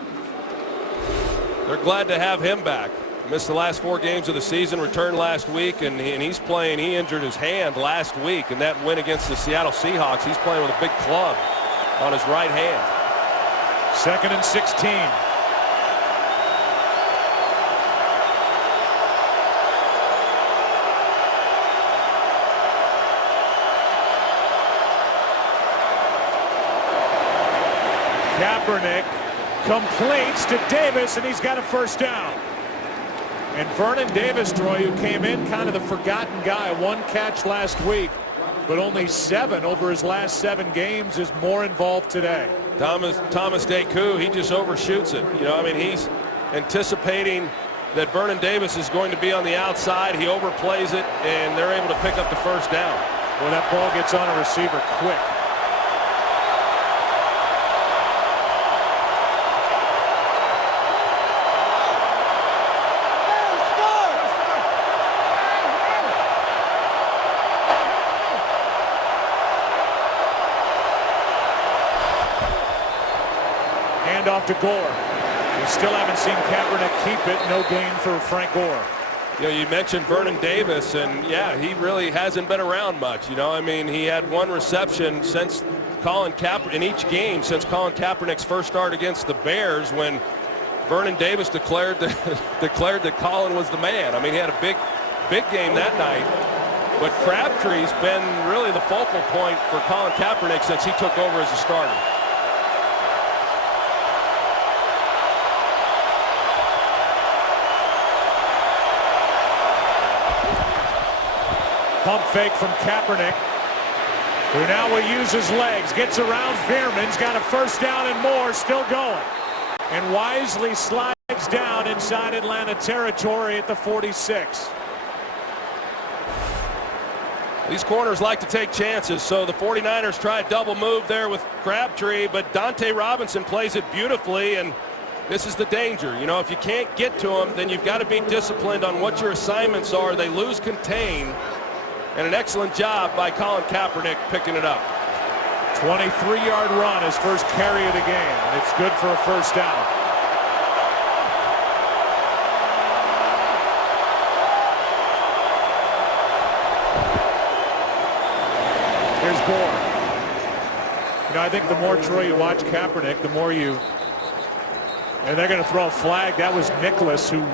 they're glad to have him back. Missed the last 4 games of the season, returned last week, and he's playing. He injured his hand last week in that win against the Seattle Seahawks. He's playing with a big club on his right hand. 2nd and 16. Kaepernick completes to Davis, and he's got a 1st down. And Vernon Davis, Troy, who came in kind of the forgotten guy, 1 catch last week, but only 7 over his last 7 games, is more involved today. Thomas Deku, he just overshoots it. You know, I mean, he's anticipating that Vernon Davis is going to be on the outside. He overplays it, and they're able to pick up the 1st down. Well, that ball gets on a receiver quick. Off to Gore. We still haven't seen Kaepernick keep it. No gain for Frank Gore. You know, you mentioned Vernon Davis, and yeah, he really hasn't been around much. You know, I mean, he had 1 reception since in each game since Colin Kaepernick's first start against the Bears, when Vernon Davis declared that Colin was the man. I mean, he had a big game that night. But Crabtree's been really the focal point for Colin Kaepernick since he took over as a starter. pump fake from Kaepernick, who now will use his legs. Gets around Veerman's got a first down and more, still going. And wisely slides down inside Atlanta territory at the 46. These corners like to take chances, so the 49ers try a double move there with Crabtree, but Dante Robinson plays it beautifully, and this is the danger. You know, if you can't get to him, then you've got to be disciplined on what your assignments are. They lose contain, and an excellent job by Colin Kaepernick picking it up. 23-yard run, his first carry of the game, and it's good for a first down. Here's Gore. You know, I think the more, Troy, you watch Kaepernick, the more you... And they're going to throw a flag. That was Nicholas who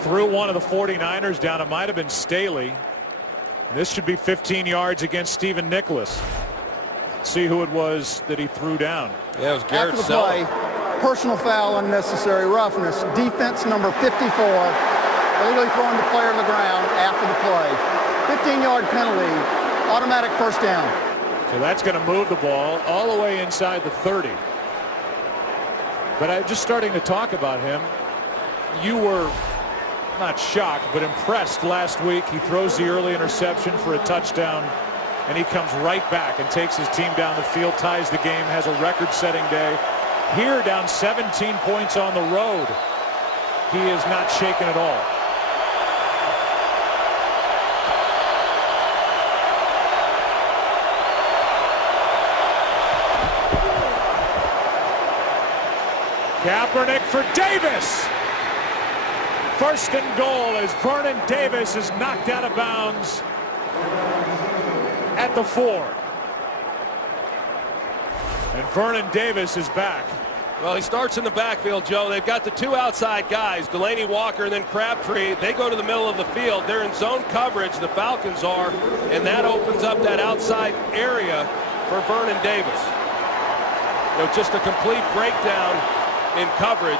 threw one of the 49ers down. It might have been Staley. This should be 15 yards against Stephen Nicholas. Let's see who it was that he threw down. Yeah, it was Garrett After the play, personal foul, unnecessary roughness. Defense number 54, illegally throwing the player to the ground after the play. 15-yard penalty, automatic first down. So that's going to move the ball all the way inside the 30. But I'm just starting to talk about him. You were not shocked, but impressed last week. He throws the early interception for a touchdown, and he comes right back and takes his team down the field, ties the game, has a record-setting day. Here, down 17 points on the road, he is not shaken at all. Kaepernick for Davis. First and goal as Vernon Davis is knocked out of bounds at the 4. And Vernon Davis is back. Well, he starts in the backfield, Joe. They've got the two outside guys, Delaney Walker and then Crabtree. They go to the middle of the field. They're in zone coverage, the Falcons are, and that opens up that outside area for Vernon Davis. You know, just a complete breakdown in coverage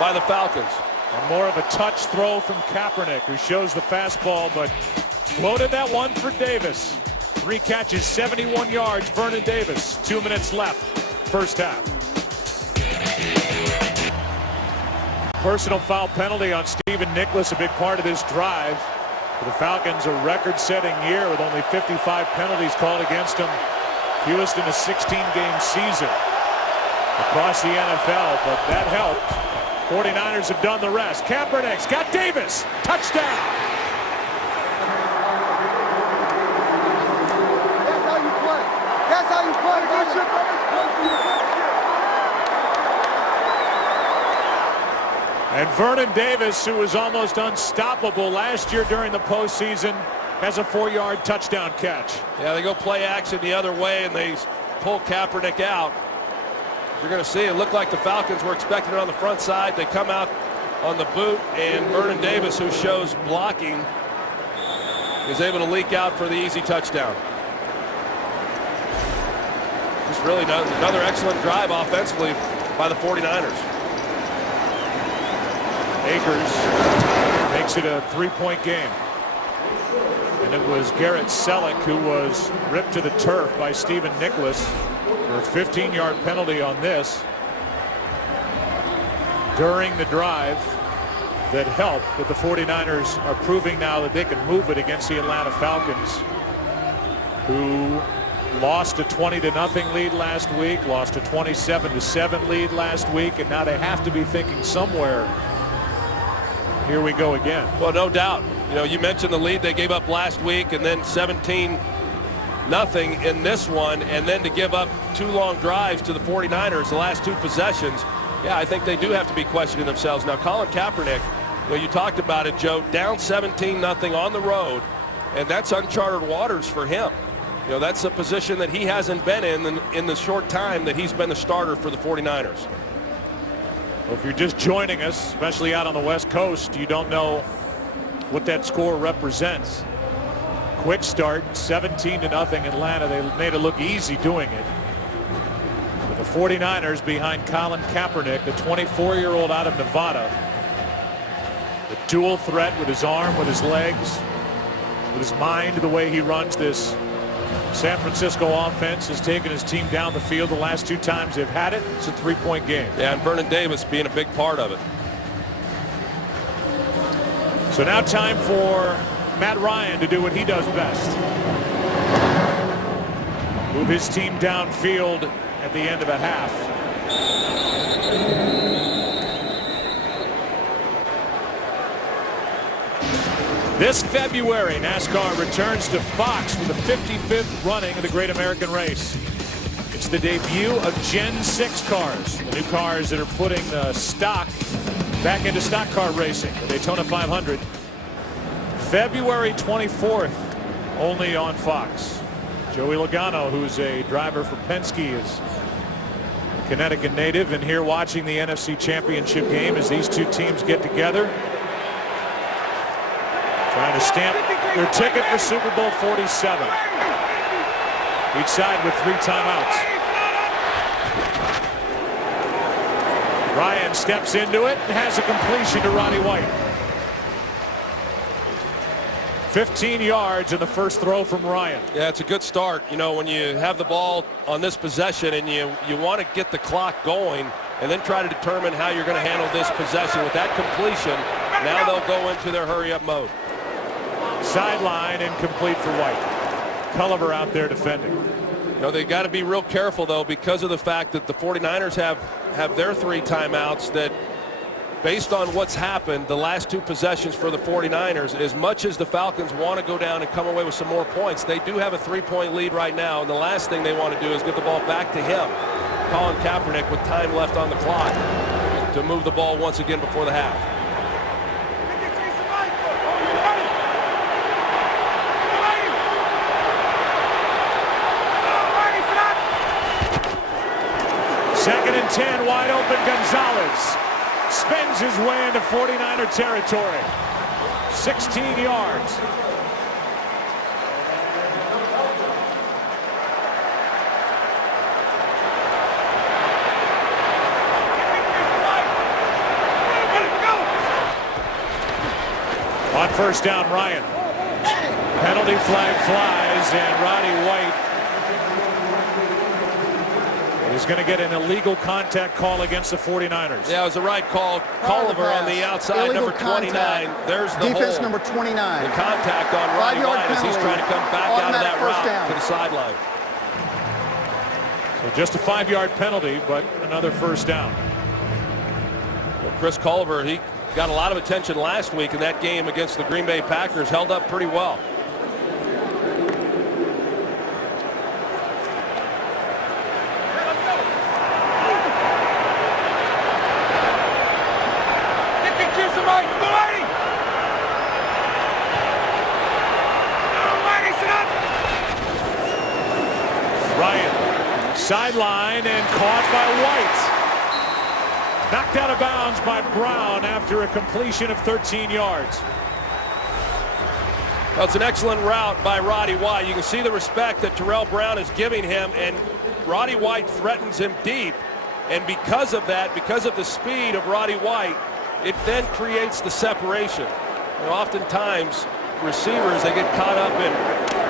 by the Falcons. And more of a touch throw from Kaepernick, who shows the fastball, but floated that one for Davis. 3 catches, 71 yards, Vernon Davis. 2 minutes left, first half. Personal foul penalty on Stephen Nicholas, a big part of this drive. For the Falcons, a record-setting year with only 55 penalties called against them. Fewest in a 16-game season across the NFL, but that helped. 49ers have done the rest. Kaepernick's got Davis. Touchdown. That's how you play. That's how you play. And Vernon Davis, who was almost unstoppable last year during the postseason, has a 4-yard touchdown catch. Yeah, they go play action the other way, and they pull Kaepernick out. You're going to see it looked like the Falcons were expecting it on the front side. They come out on the boot, and Vernon Davis, who shows blocking, is able to leak out for the easy touchdown. Just really another excellent drive offensively by the 49ers. Akers makes it a 3-point game. And it was Garrett Selleck who was ripped to the turf by Stephen Nicholas for a 15-yard penalty on this during the drive that helped. But the 49ers are proving now that they can move it against the Atlanta Falcons, who lost a 20-0 lead last week, lost a 27-7 lead last week, and now they have to be thinking somewhere, here we go again. Well, no doubt. You know, you mentioned the lead they gave up last week, and then 17-0 in this one, and then to give up 2 long drives to the 49ers the last 2 possessions. Yeah, I think they do have to be questioning themselves. Now, Colin Kaepernick, you know, you talked about it, Joe, down 17-0 on the road, and that's uncharted waters for him. You know, that's a position that he hasn't been in the short time that he's been the starter for the 49ers. Well, if you're just joining us, especially out on the West Coast, you don't know what that score represents. Quick start, 17-0 Atlanta. They made it look easy doing it. But the 49ers behind Colin Kaepernick, the 24-year-old out of Nevada. The dual threat with his arm, with his legs. with his mind, the way he runs this San Francisco offense has taken his team down the field the last 2 times they've had it. It's a 3-point game. Yeah, and Vernon Davis being a big part of it. So now time for Matt Ryan to do what he does best. Move his team downfield at the end of a half. This February, NASCAR returns to Fox with the 55th running of the Great American Race. It's the debut of Gen 6 cars, the new cars that are putting stock back into stock car racing, the Daytona 500. February 24th, only on Fox. Joey Logano, who's a driver for Penske, is a Connecticut native, and here watching the NFC Championship game as these 2 teams get together. Trying to stamp their ticket for Super Bowl 47. Each side with 3 timeouts. Ryan steps into it and has a completion to Roddy White. 15 yards in the first throw from Ryan. Yeah, it's a good start. You know, when you have the ball on this possession and you want to get the clock going and then try to determine how you're going to handle this possession. With that completion, now they'll go into their hurry-up mode. Sideline incomplete for White. Culliver out there defending. You know, they got to be real careful, though, because of the fact that the 49ers have their 3 timeouts, that based on what's happened the last 2 possessions for the 49ers, as much as the Falcons want to go down and come away with some more points, they do have a 3-point lead right now, and the last thing they want to do is get the ball back to him, Colin Kaepernick, with time left on the clock to move the ball once again before the half. Second and 10, wide open. Gonzalez spins his way into 49er territory. 16 yards. On first down, Ryan. Penalty flag flies, and Roddy White is going to get an illegal contact call against the 49ers. Yeah, it was the right call. Culliver on the outside, illegal number 29. contact. There's the defense hold. number 29. The contact on Roddy White as he's trying to come back out of that route down to the sideline. So just a 5-yard penalty, but another first down. Well, Chris Culliver, he got a lot of attention last week in that game against the Green Bay Packers, held up pretty well. Sideline and caught by White. Knocked out of bounds by Brown after a completion of 13 yards. Well, it's an excellent route by Roddy White. You can see the respect that Terrell Brown is giving him, and Roddy White threatens him deep. And because of that, because of the speed of Roddy White, it then creates the separation. You know, oftentimes receivers, they get caught up in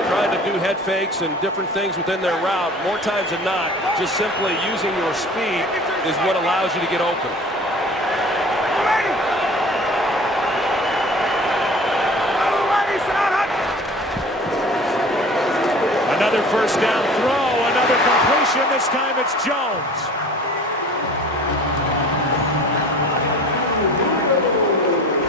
trying to do head fakes and different things within their route. More times than not, just simply using your speed is what allows you to get open. Another first down throw, another completion. This time it's Jones.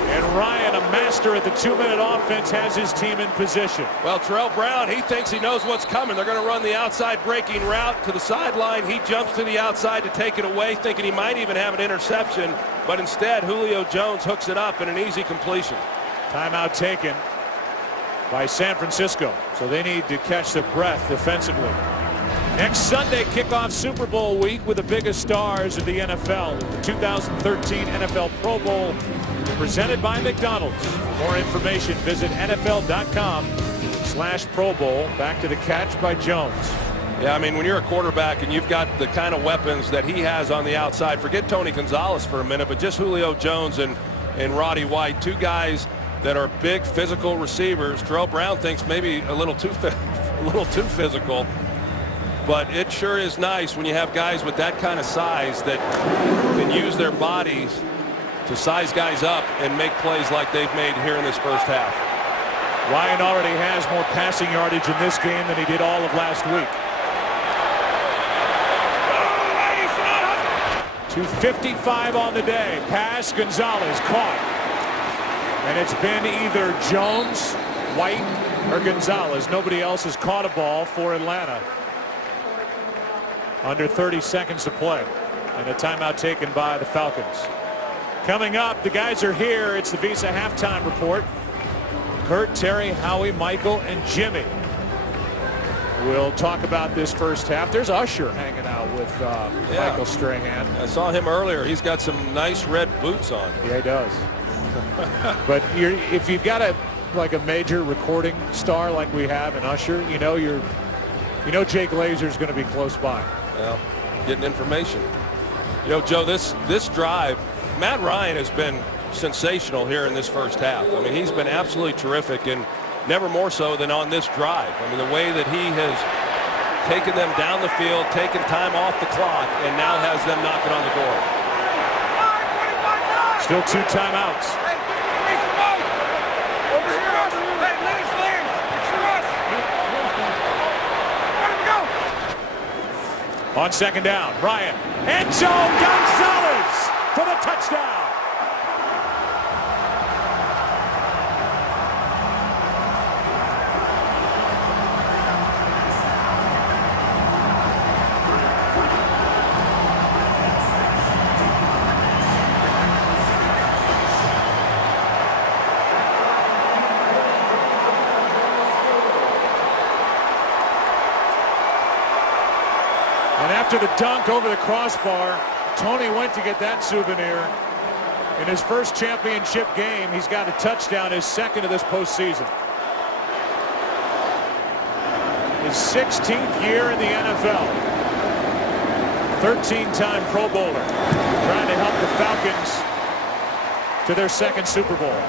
And Ryan, a master at the 2-minute offense, has his team in position. Well, Terrell Brown, he thinks he knows what's coming. They're going to run the outside breaking route to the sideline. He jumps to the outside to take it away, thinking he might even have an interception. But instead, Julio Jones hooks it up in an easy completion. Timeout taken by San Francisco. So they need to catch their breath defensively. Next Sunday, kickoff Super Bowl week with the biggest stars of the NFL. The 2013 NFL Pro Bowl presented by McDonald's. For more information, visit NFL.com/Pro Bowl. Back to the catch by Jones. Yeah, I mean, when you're a quarterback and you've got the kind of weapons that he has on the outside, forget Tony Gonzalez for a minute, but just Julio Jones and Roddy White, 2 guys that are big physical receivers. Terrell Brown thinks maybe a little too physical, but it sure is nice when you have guys with that kind of size that can use their bodies to size guys up and make plays like they've made here in this first half. Ryan already has more passing yardage in this game than he did all of last week. 2:55 on the day. Pass, Gonzalez caught. And it's been either Jones, White, or Gonzalez. Nobody else has caught a ball for Atlanta. Under 30 seconds to play. And a timeout taken by the Falcons. Coming up, the guys are here. It's the Visa halftime report. Kurt, Terry, Howie, Michael, and Jimmy. We'll talk about this first half. There's Usher hanging out with Michael Strahan. I saw him earlier. He's got some nice red boots on. Yeah, he does. But if you've got a major recording star like we have in Usher, you know Jake Lazer's going to be close by. Well, getting information. You know, Joe, this drive, Matt Ryan has been sensational here in this first half. I mean, he's been absolutely terrific, and never more so than on this drive. I mean, the way that he has taken them down the field, taken time off the clock, and now has them knocking on the door. Still 2 timeouts. On second down, Ryan. End zone, Gonzalez for the touchdown. After the dunk over the crossbar, Tony went to get that souvenir. In his first championship game, he's got a touchdown, his second of this postseason. His 16th year in the NFL. 13-time Pro Bowler. Trying to help the Falcons to their second Super Bowl.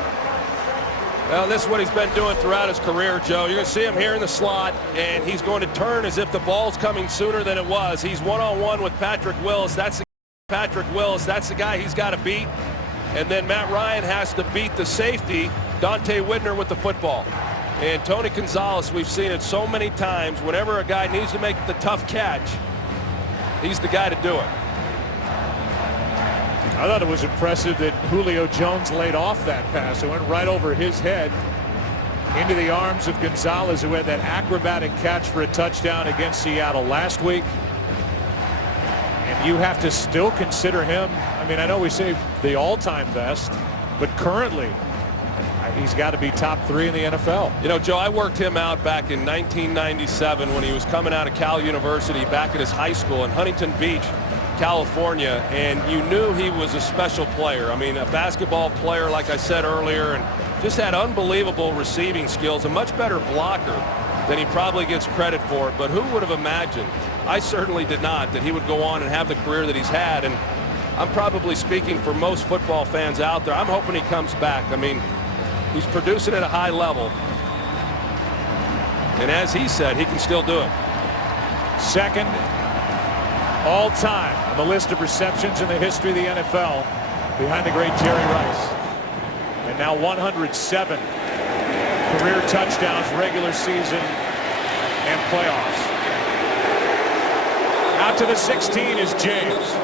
Well, this is what he's been doing throughout his career, Joe. You're going to see him here in the slot, and he's going to turn as if the ball's coming sooner than it was. He's one-on-one with Patrick Willis. That's the guy he's got to beat. And then Matt Ryan has to beat the safety, Dante Whitner, with the football. And Tony Gonzalez, we've seen it so many times. Whenever a guy needs to make the tough catch, he's the guy to do it. I thought it was impressive that Julio Jones laid off that pass. It went right over his head into the arms of Gonzalez, who had that acrobatic catch for a touchdown against Seattle last week. And you have to still consider him. I mean, I know we say the all-time best, but currently he's got to be top 3 in the NFL. You know, Joe, I worked him out back in 1997 when he was coming out of Cal University back at his high school in Huntington Beach, California, and you knew he was a special player. I mean, a basketball player, like I said earlier, and just had unbelievable receiving skills, a much better blocker than he probably gets credit for. But who would have imagined, I certainly did not, that he would go on and have the career that he's had. And I'm probably speaking for most football fans out there. I'm hoping he comes back. I mean, he's producing at a high level, and as he said, he can still do it. Second all-time on the list of receptions in the history of the NFL, behind the great Jerry Rice. And now 107 career touchdowns, regular season and playoffs. Out to the 16 is James.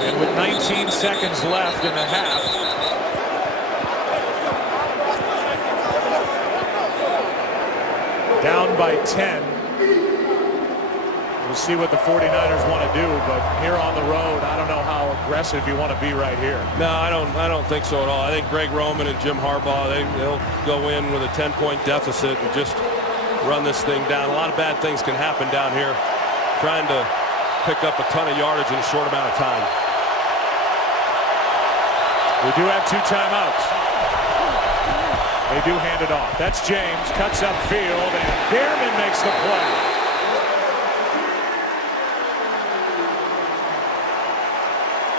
And with 19 seconds left in the half, down by 10. We'll see what the 49ers want to do, but here on the road, I don't know how aggressive you want to be right here. No, I don't think so at all. I think Greg Roman and Jim Harbaugh, they'll go in with a 10-point deficit and just run this thing down. A lot of bad things can happen down here, trying to pick up a ton of yardage in a short amount of time. We do have 2 timeouts. They do hand it off. That's James, cuts upfield, and Behrman makes the play.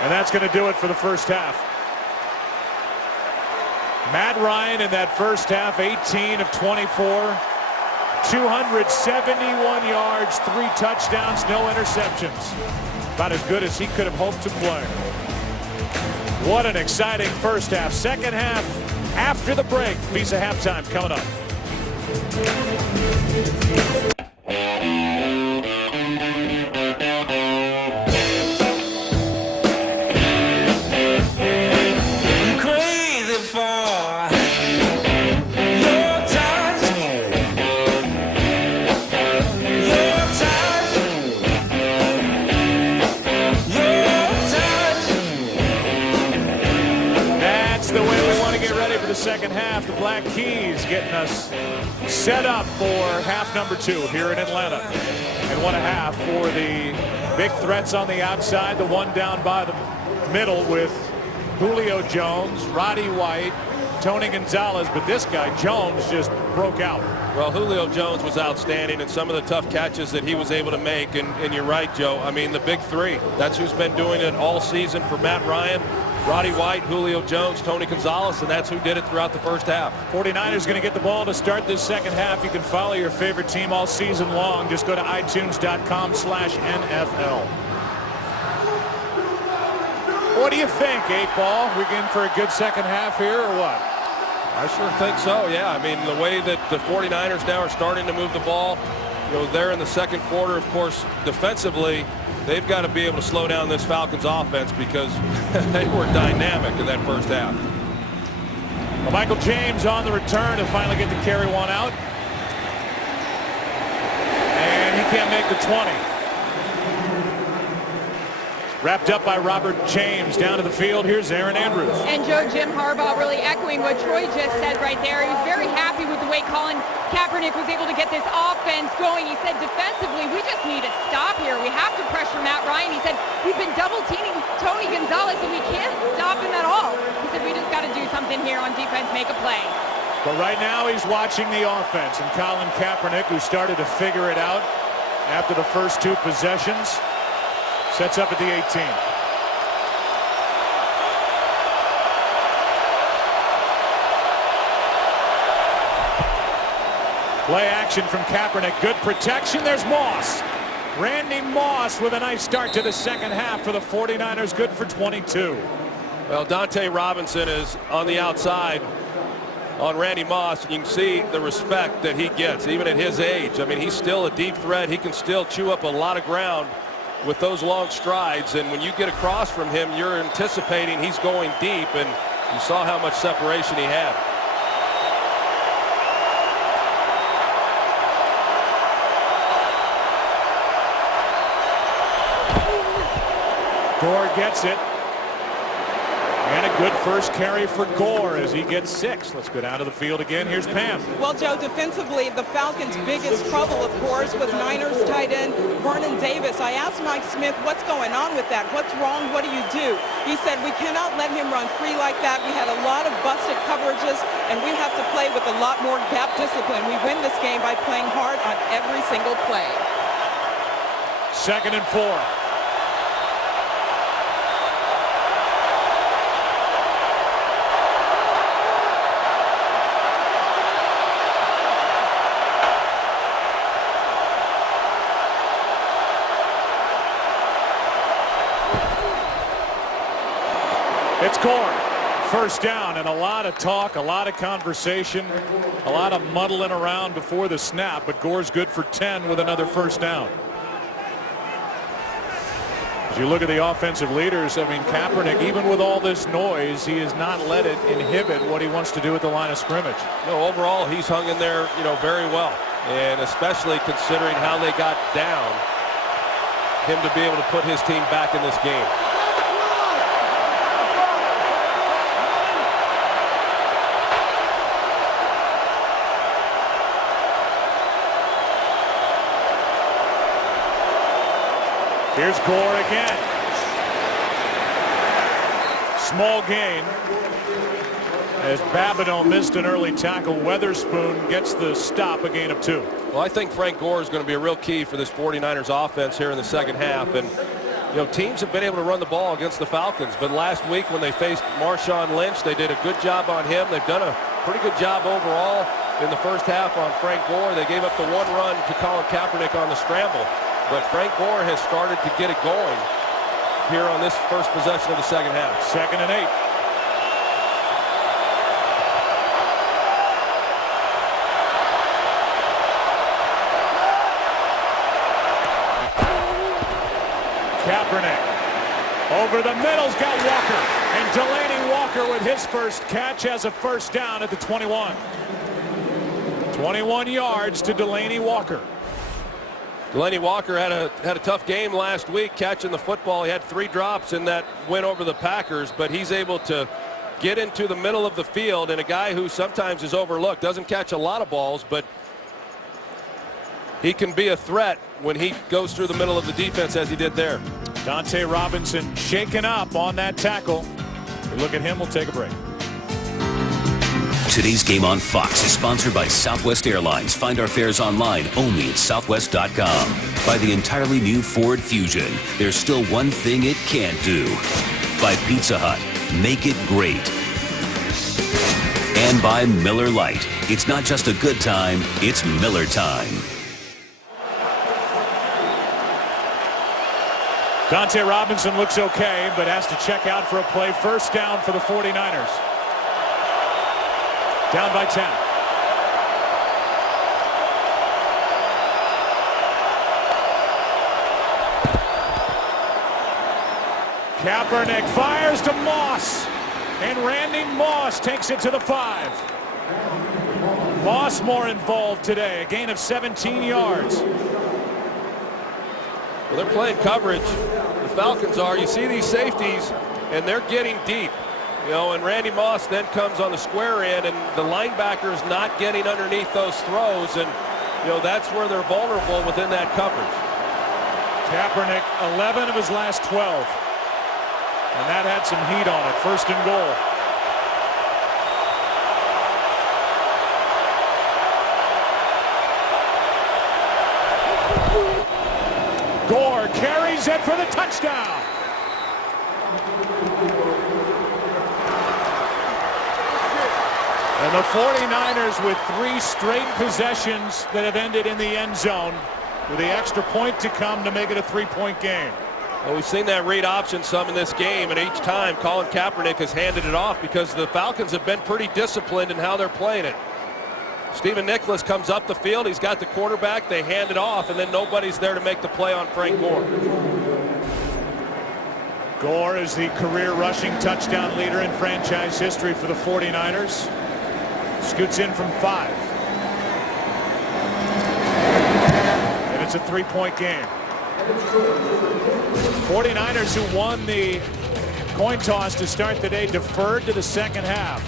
And that's going to do it for the first half. Matt Ryan in that first half, 18 of 24, 271 yards, 3 touchdowns, no interceptions. About as good as he could have hoped to play. What an exciting first half. Second half after the break. Visa halftime coming up. Second half, the Black Keys getting us set up for half number 2 here in Atlanta. And 1.5 for the big threats on the outside. The one down by the middle with Julio Jones, Roddy White, Tony Gonzalez. But this guy, Jones, just broke out. Well, Julio Jones was outstanding, and some of the tough catches that he was able to make. And you're right, Joe. I mean, the big three. That's who's been doing it all season for Matt Ryan. Roddy White, Julio Jones, Tony Gonzalez, and that's who did it throughout the first half. 49ers going to get the ball to start this second half. You can follow your favorite team all season long. Just go to itunes.com/NFL. What do you think, 8-Ball? We in for a good second half here or what? I sure think so, yeah. I mean, the way that the 49ers now are starting to move the ball, you know, there in the second quarter, of course, defensively, they've got to be able to slow down this Falcons offense because they were dynamic in that first half. Well, Michael James on the return to finally get to carry one out. And he can't make the 20. Wrapped up by Robert James. Down to the field. Here's Aaron Andrews. And Joe, Jim Harbaugh really echoing what Troy just said right there. He was very happy with the way Colin Kaepernick was able to get this offense going. He said defensively, we just need to stop here. We have to pressure Matt Ryan. He said we've been double teaming Tony Gonzalez and we can't stop him at all. He said we just got to do something here on defense, make a play. But right now he's watching the offense, and Colin Kaepernick, who started to figure it out after the first 2 possessions, sets up at the 18. Play action from Kaepernick. Good protection. There's Moss. Randy Moss with a nice start to the second half for the 49ers. Good for 22. Well, Dante Robinson is on the outside on Randy Moss. You can see the respect that he gets, even at his age. I mean, he's still a deep threat. He can still chew up a lot of ground with those long strides, and when you get across from him, you're anticipating he's going deep, and you saw how much separation he had. Gore gets it. And a good first carry for Gore as he gets 6. Let's go down to the field again. Here's Pam. Well, Joe, defensively, the Falcons' biggest trouble, of course, was Niners tight end Vernon Davis. I asked Mike Smith, what's going on with that? What's wrong? What do you do? He said, we cannot let him run free like that. We had a lot of busted coverages, and we have to play with a lot more gap discipline. We win this game by playing hard on every single play. 2nd and 4. It's Gore. First down, and a lot of talk, a lot of conversation, a lot of muddling around before the snap, but Gore's good for 10 with another first down. As you look at the offensive leaders, I mean, Kaepernick, even with all this noise, he has not let it inhibit what he wants to do at the line of scrimmage. No, overall, he's hung in there, you know, very well, and especially considering how they got down, him to be able to put his team back in this game. Here's Gore again. Small gain as Babineau missed an early tackle. Weatherspoon gets the stop, a gain of 2. Well, I think Frank Gore is going to be a real key for this 49ers offense here in the second half. And teams have been able to run the ball against the Falcons, but last week when they faced Marshawn Lynch, they did a good job on him. They've done a pretty good job overall in the first half on Frank Gore. They gave up the one run to Colin Kaepernick on the scramble, but Frank Gore has started to get it going here on this first possession of the second half. 2nd and 8. Kaepernick over the middle's got Walker, and Delaney Walker with his first catch has a first down at the 21. 21 yards to Delaney Walker. Delaney Walker had a tough game last week catching the football. He had 3 drops in that win over the Packers, but he's able to get into the middle of the field, and a guy who sometimes is overlooked, doesn't catch a lot of balls, but he can be a threat when he goes through the middle of the defense as he did there. Dante Robinson shaken up on that tackle. We look at him, we'll take a break. Today's Game on Fox is sponsored by Southwest Airlines. Find our fares online only at southwest.com. By the entirely new Ford Fusion. There's still one thing it can't do. By Pizza Hut. Make it great. And by Miller Lite. It's not just a good time, it's Miller time. Dante Robinson looks okay, but has to check out for a play. First down for the 49ers. Down by 10. Kaepernick fires to Moss, and Randy Moss takes it to the 5. Moss more involved today, a gain of 17 yards. Well, they're playing coverage. The Falcons are. You see these safeties, and they're getting deep. And Randy Moss then comes on the square end, and the linebackers not getting underneath those throws, and that's where they're vulnerable within that coverage. Kaepernick, 11 of his last 12, and that had some heat on it. First and goal. Gore carries it for the touchdown. And the 49ers with 3 straight possessions that have ended in the end zone, with the extra point to come to make it a 3-point game. Well, we've seen that read option some in this game, and each time Colin Kaepernick has handed it off because the Falcons have been pretty disciplined in how they're playing it. Stephen Nicholas comes up the field. He's got the quarterback. They hand it off, and then nobody's there to make the play on Frank Gore. Gore is the career rushing touchdown leader in franchise history for the 49ers. Scoots in from 5. And it's a 3-point game. 49ers, who won the coin toss to start the day, deferred to the second half.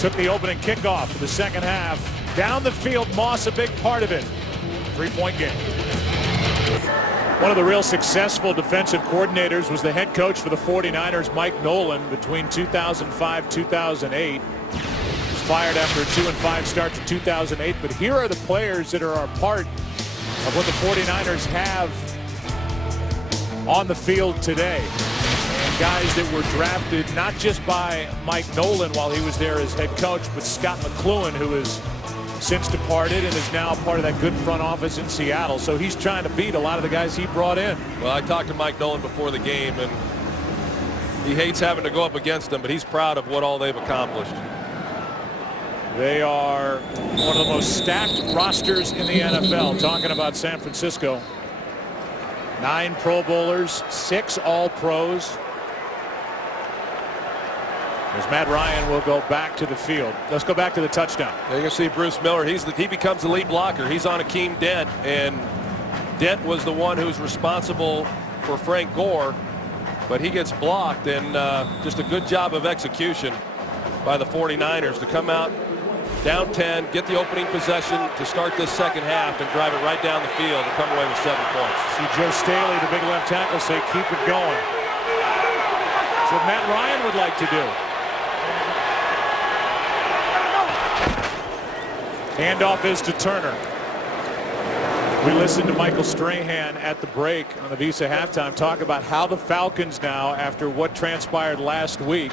Took the opening kickoff for the second half. Down the field, Moss a big part of it. 3-point game. One of the real successful defensive coordinators was the head coach for the 49ers, Mike Nolan, between 2005-2008. Fired after a 2-5 start to 2008, but here are the players that are a part of what the 49ers have on the field today. And guys that were drafted not just by Mike Nolan while he was there as head coach, but Scott McCloughan, who has since departed and is now part of that good front office in Seattle. So he's trying to beat a lot of the guys he brought in. Well, I talked to Mike Nolan before the game, and he hates having to go up against them, but he's proud of what all they've accomplished. They are one of the most stacked rosters in the NFL. Talking about San Francisco. 9 Pro Bowlers, 6 All-Pros. As Matt Ryan will go back to the field. Let's go back to the touchdown. You can see Bruce Miller. He becomes the lead blocker. He's on Akeem Dent, and Dent was the one who's responsible for Frank Gore, but he gets blocked, and just a good job of execution by the 49ers to come out down 10, get the opening possession to start this second half and drive it right down the field and come away with 7 points. See Joe Staley, the big left tackle, say keep it going. That's what Matt Ryan would like to do. Handoff is to Turner. We listened to Michael Strahan at the break on the Visa halftime talk about how the Falcons now, after what transpired last week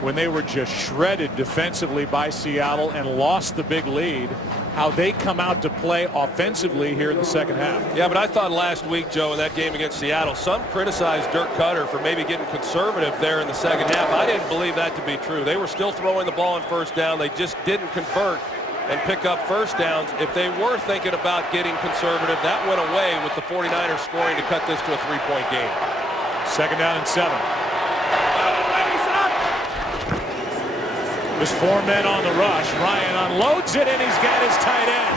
when they were just shredded defensively by Seattle and lost the big lead, how they come out to play offensively here in the second half. Yeah, but I thought last week, Joe, in that game against Seattle, some criticized Dirk Cutter for maybe getting conservative there in the second half. I didn't believe that to be true. They were still throwing the ball on first down. They just didn't convert and pick up first downs. If they were thinking about getting conservative, that went away with the 49ers scoring to cut this to a 3-point game. Second down and 7. There's 4 men on the rush. Ryan unloads it, and he's got his tight end.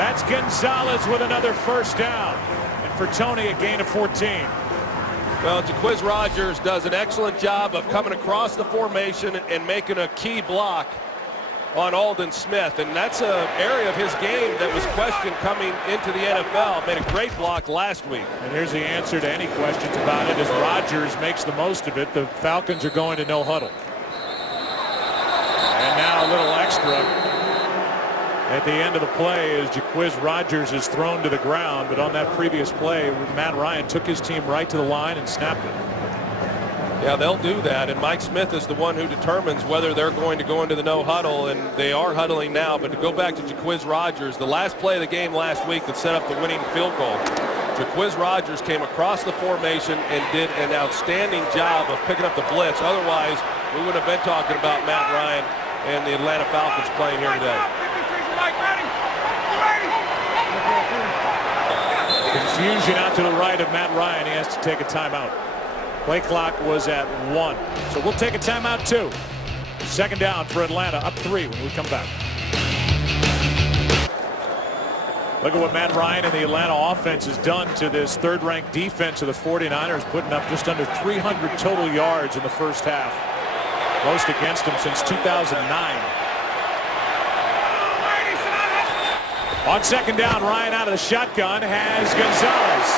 That's Gonzalez with another first down. And for Tony, a gain of 14. Well, Jaquiz Rogers does an excellent job of coming across the formation and making a key block on Aldon Smith, and that's an area of his game that was questioned coming into the NFL. Made a great block last week. And here's the answer to any questions about it as Rogers makes the most of it. The Falcons are going to no huddle. And now a little extra at the end of the play as Jaquiz Rogers is thrown to the ground, but on that previous play, Matt Ryan took his team right to the line and snapped it. Yeah, they'll do that, and Mike Smith is the one who determines whether they're going to go into the no huddle, and they are huddling now. But to go back to Jaquiz Rogers, the last play of the game last week that set up the winning field goal, Jaquiz Rogers came across the formation and did an outstanding job of picking up the blitz. Otherwise, we wouldn't have been talking about Matt Ryan and the Atlanta Falcons playing here today. Confusion out to the right of Matt Ryan. He has to take a timeout. Play clock was at 1. So we'll take a timeout too. Second down for Atlanta, up 3 when we come back. Look at what Matt Ryan and the Atlanta offense has done to this third-ranked defense of the 49ers, putting up just under 300 total yards in the first half. Most against them since 2009. On second down, Ryan out of the shotgun has Gonzalez.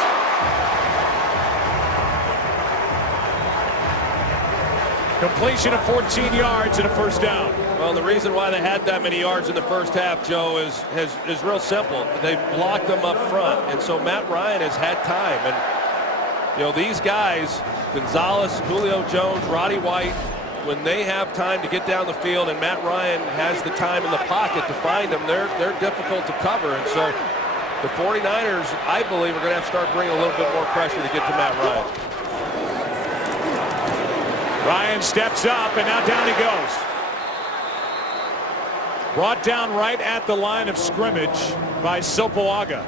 Completion of 14 yards and a first down. Well, the reason why they had that many yards in the first half, Joe, is real simple. They blocked them up front, and so Matt Ryan has had time. And you know, these guys, Gonzalez, Julio Jones, Roddy White, when they have time to get down the field, and Matt Ryan has the time in the pocket to find them, they're difficult to cover. And so the 49ers, I believe, are going to have to start bringing a little bit more pressure to get to Matt Ryan. Ryan steps up, and now down he goes. Brought down right at the line of scrimmage by Sopoaga.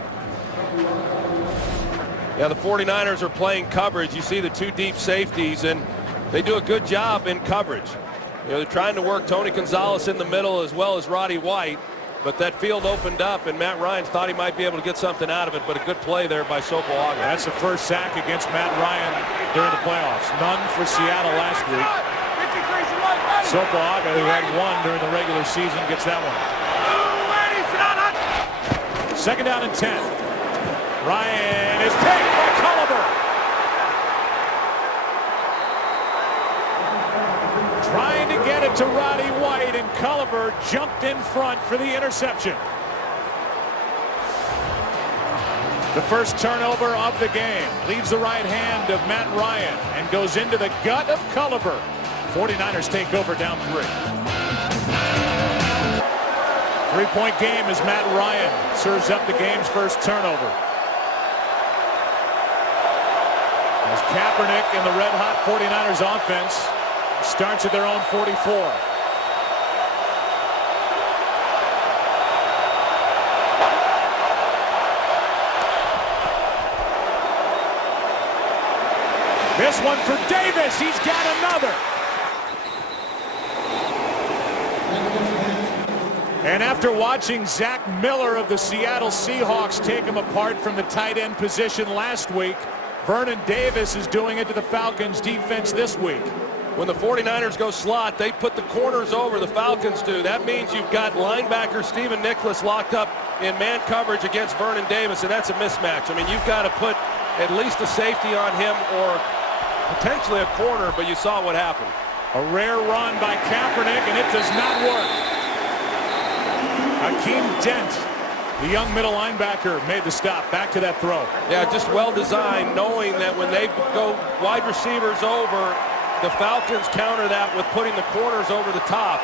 Yeah, the 49ers are playing coverage. You see the 2 deep safeties, and they do a good job in coverage. You know, they're trying to work Tony Gonzalez in the middle as well as Roddy White, but that field opened up, and Matt Ryan thought he might be able to get something out of it, but a good play there by Sopoaga. That's the first sack against Matt Ryan during the playoffs. None for Seattle last week. Sopoaga, who had 1 during the regular season, gets that one. Second down and 10. Ryan is picked by Culliver. Trying to get it to Roddy White, and Culliver jumped in front for the interception. The first turnover of the game leaves the right hand of Matt Ryan and goes into the gut of Culliver. 49ers take over down 3. 3-point game as Matt Ryan serves up the game's first turnover. As Kaepernick and the red-hot 49ers offense starts at their own 44. This one for Davis. He's got another. And after watching Zach Miller of the Seattle Seahawks take him apart from the tight end position last week, Vernon Davis is doing it to the Falcons defense this week. When the 49ers go slot, they put the corners over, the Falcons do. That means you've got linebacker Stephen Nicholas locked up in man coverage against Vernon Davis, and that's a mismatch. I mean, you've got to put at least a safety on him or potentially a corner, but you saw what happened. A rare run by Kaepernick, and it does not work. Hakeem Dent The young middle linebacker made the stop. Back to that throw. Yeah, just well designed, knowing that when they go wide receivers over, the Falcons counter that with putting the corners over the top.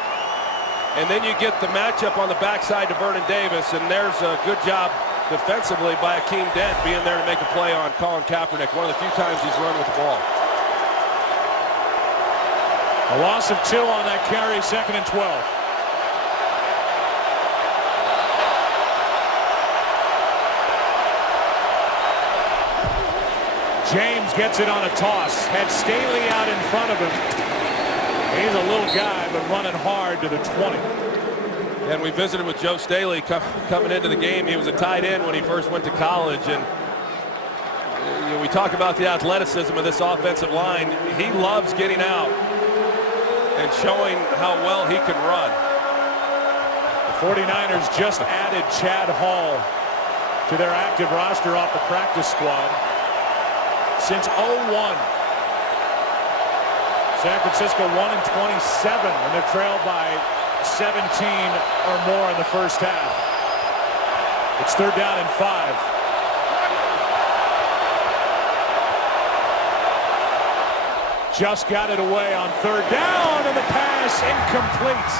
And then you get the matchup on the backside to Vernon Davis, and there's a good job defensively by Akeem Dent being there to make a play on Colin Kaepernick, one of the few times he's run with the ball. A loss of 2 on that carry, 2nd and 12. James gets it on a toss. Had Staley out in front of him. He's a little guy, but running hard to the 20. And we visited with Joe Staley coming into the game. He was a tight end when he first went to college. And we talk about the athleticism of this offensive line. He loves getting out and showing how well he can run. The 49ers just added Chad Hall to their active roster off the practice squad. Since 0-1. San Francisco 1-27 when they're trailed by 17 or more in the first half. It's 3rd down and 5. Just got it away on 3rd down, and the pass incomplete.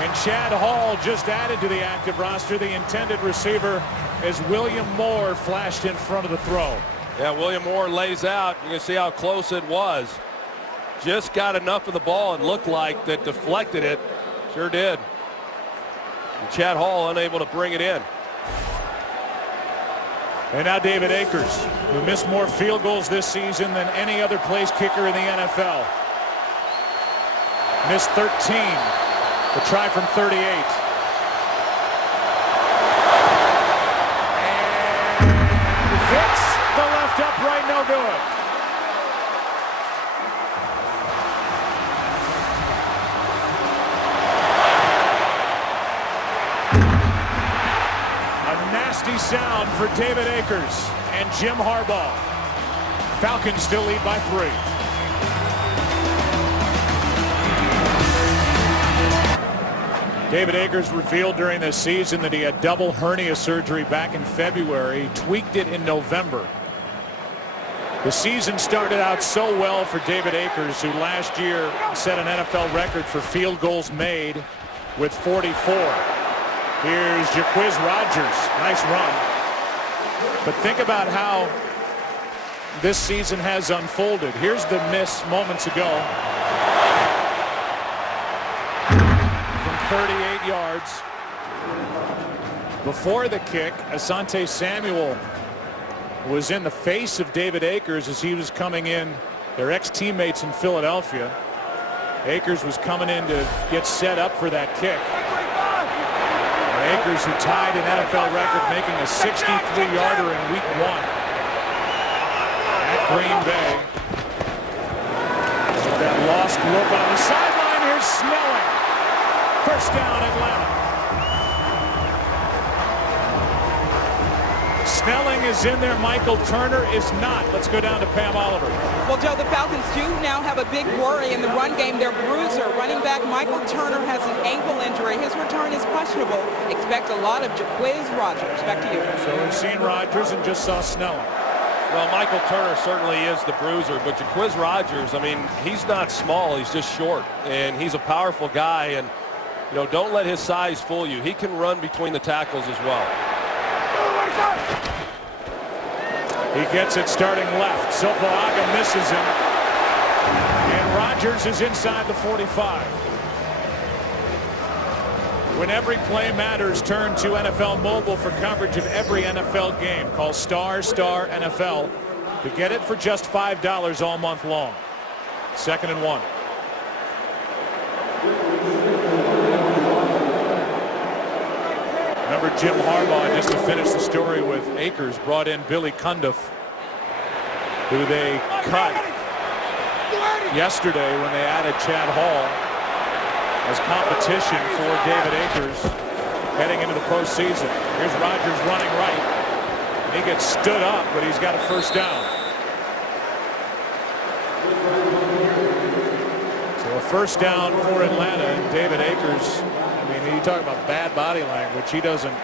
And Chad Hall just added to the active roster. The intended receiver as William Moore flashed in front of the throw. Yeah, William Moore lays out. You can see how close it was. Just got enough of the ball and looked like that deflected it. Sure did. And Chad Hall unable to bring it in. And now David Akers, who missed more field goals this season than any other place kicker in the NFL. Missed 13. The try from 38. And hits the left upright, no good. Nasty sound for David Akers and Jim Harbaugh. Falcons still lead by 3. David Akers revealed during this season that he had double hernia surgery back in February. He tweaked it in November. The season started out so well for David Akers, who last year set an NFL record for field goals made with 44. Here's Jaquiz Rodgers. Nice run. But think about how this season has unfolded. Here's the miss moments ago. From 38 yards. Before the kick, Asante Samuel was in the face of David Akers as he was coming in. Their ex-teammates in Philadelphia. Akers was coming in to get set up for that kick. Akers, who tied an NFL record, making a 63-yarder in Week 1 at Green Bay. With that lost look on the sideline, here's Snelling. 1st down, Atlanta. Snelling is in there. Michael Turner is not. Let's go down to Pam Oliver. Well, Joe, the Falcons do now have a big worry in the run game. Their bruiser, running back Michael Turner, has an ankle injury. His return is questionable. Expect a lot of Jaquiz Rodgers. Back to you. So we've seen Rodgers and just saw Snelling. Well, Michael Turner certainly is the bruiser, but Jaquiz Rodgers, I mean, he's not small. He's just short, and he's a powerful guy. And, you know, don't let his size fool you. He can run between the tackles as well. He gets it starting left. Sopoaga misses him. And Rodgers is inside the 45. When every play matters, turn to NFL Mobile for coverage of every NFL game. Call ** NFL to get it for just $5 all month long. 2nd and 1. Remember Jim Harbaugh, just to finish the story with Akers, brought in Billy Cundiff, who they cut yesterday when they added Chad Hall as competition for David Akers heading into the postseason. Here's Rodgers running right. And he gets stood up, but he's got a 1st down. So a 1st down for Atlanta, and David Akers, I mean, you talk about bad body language. He doesn't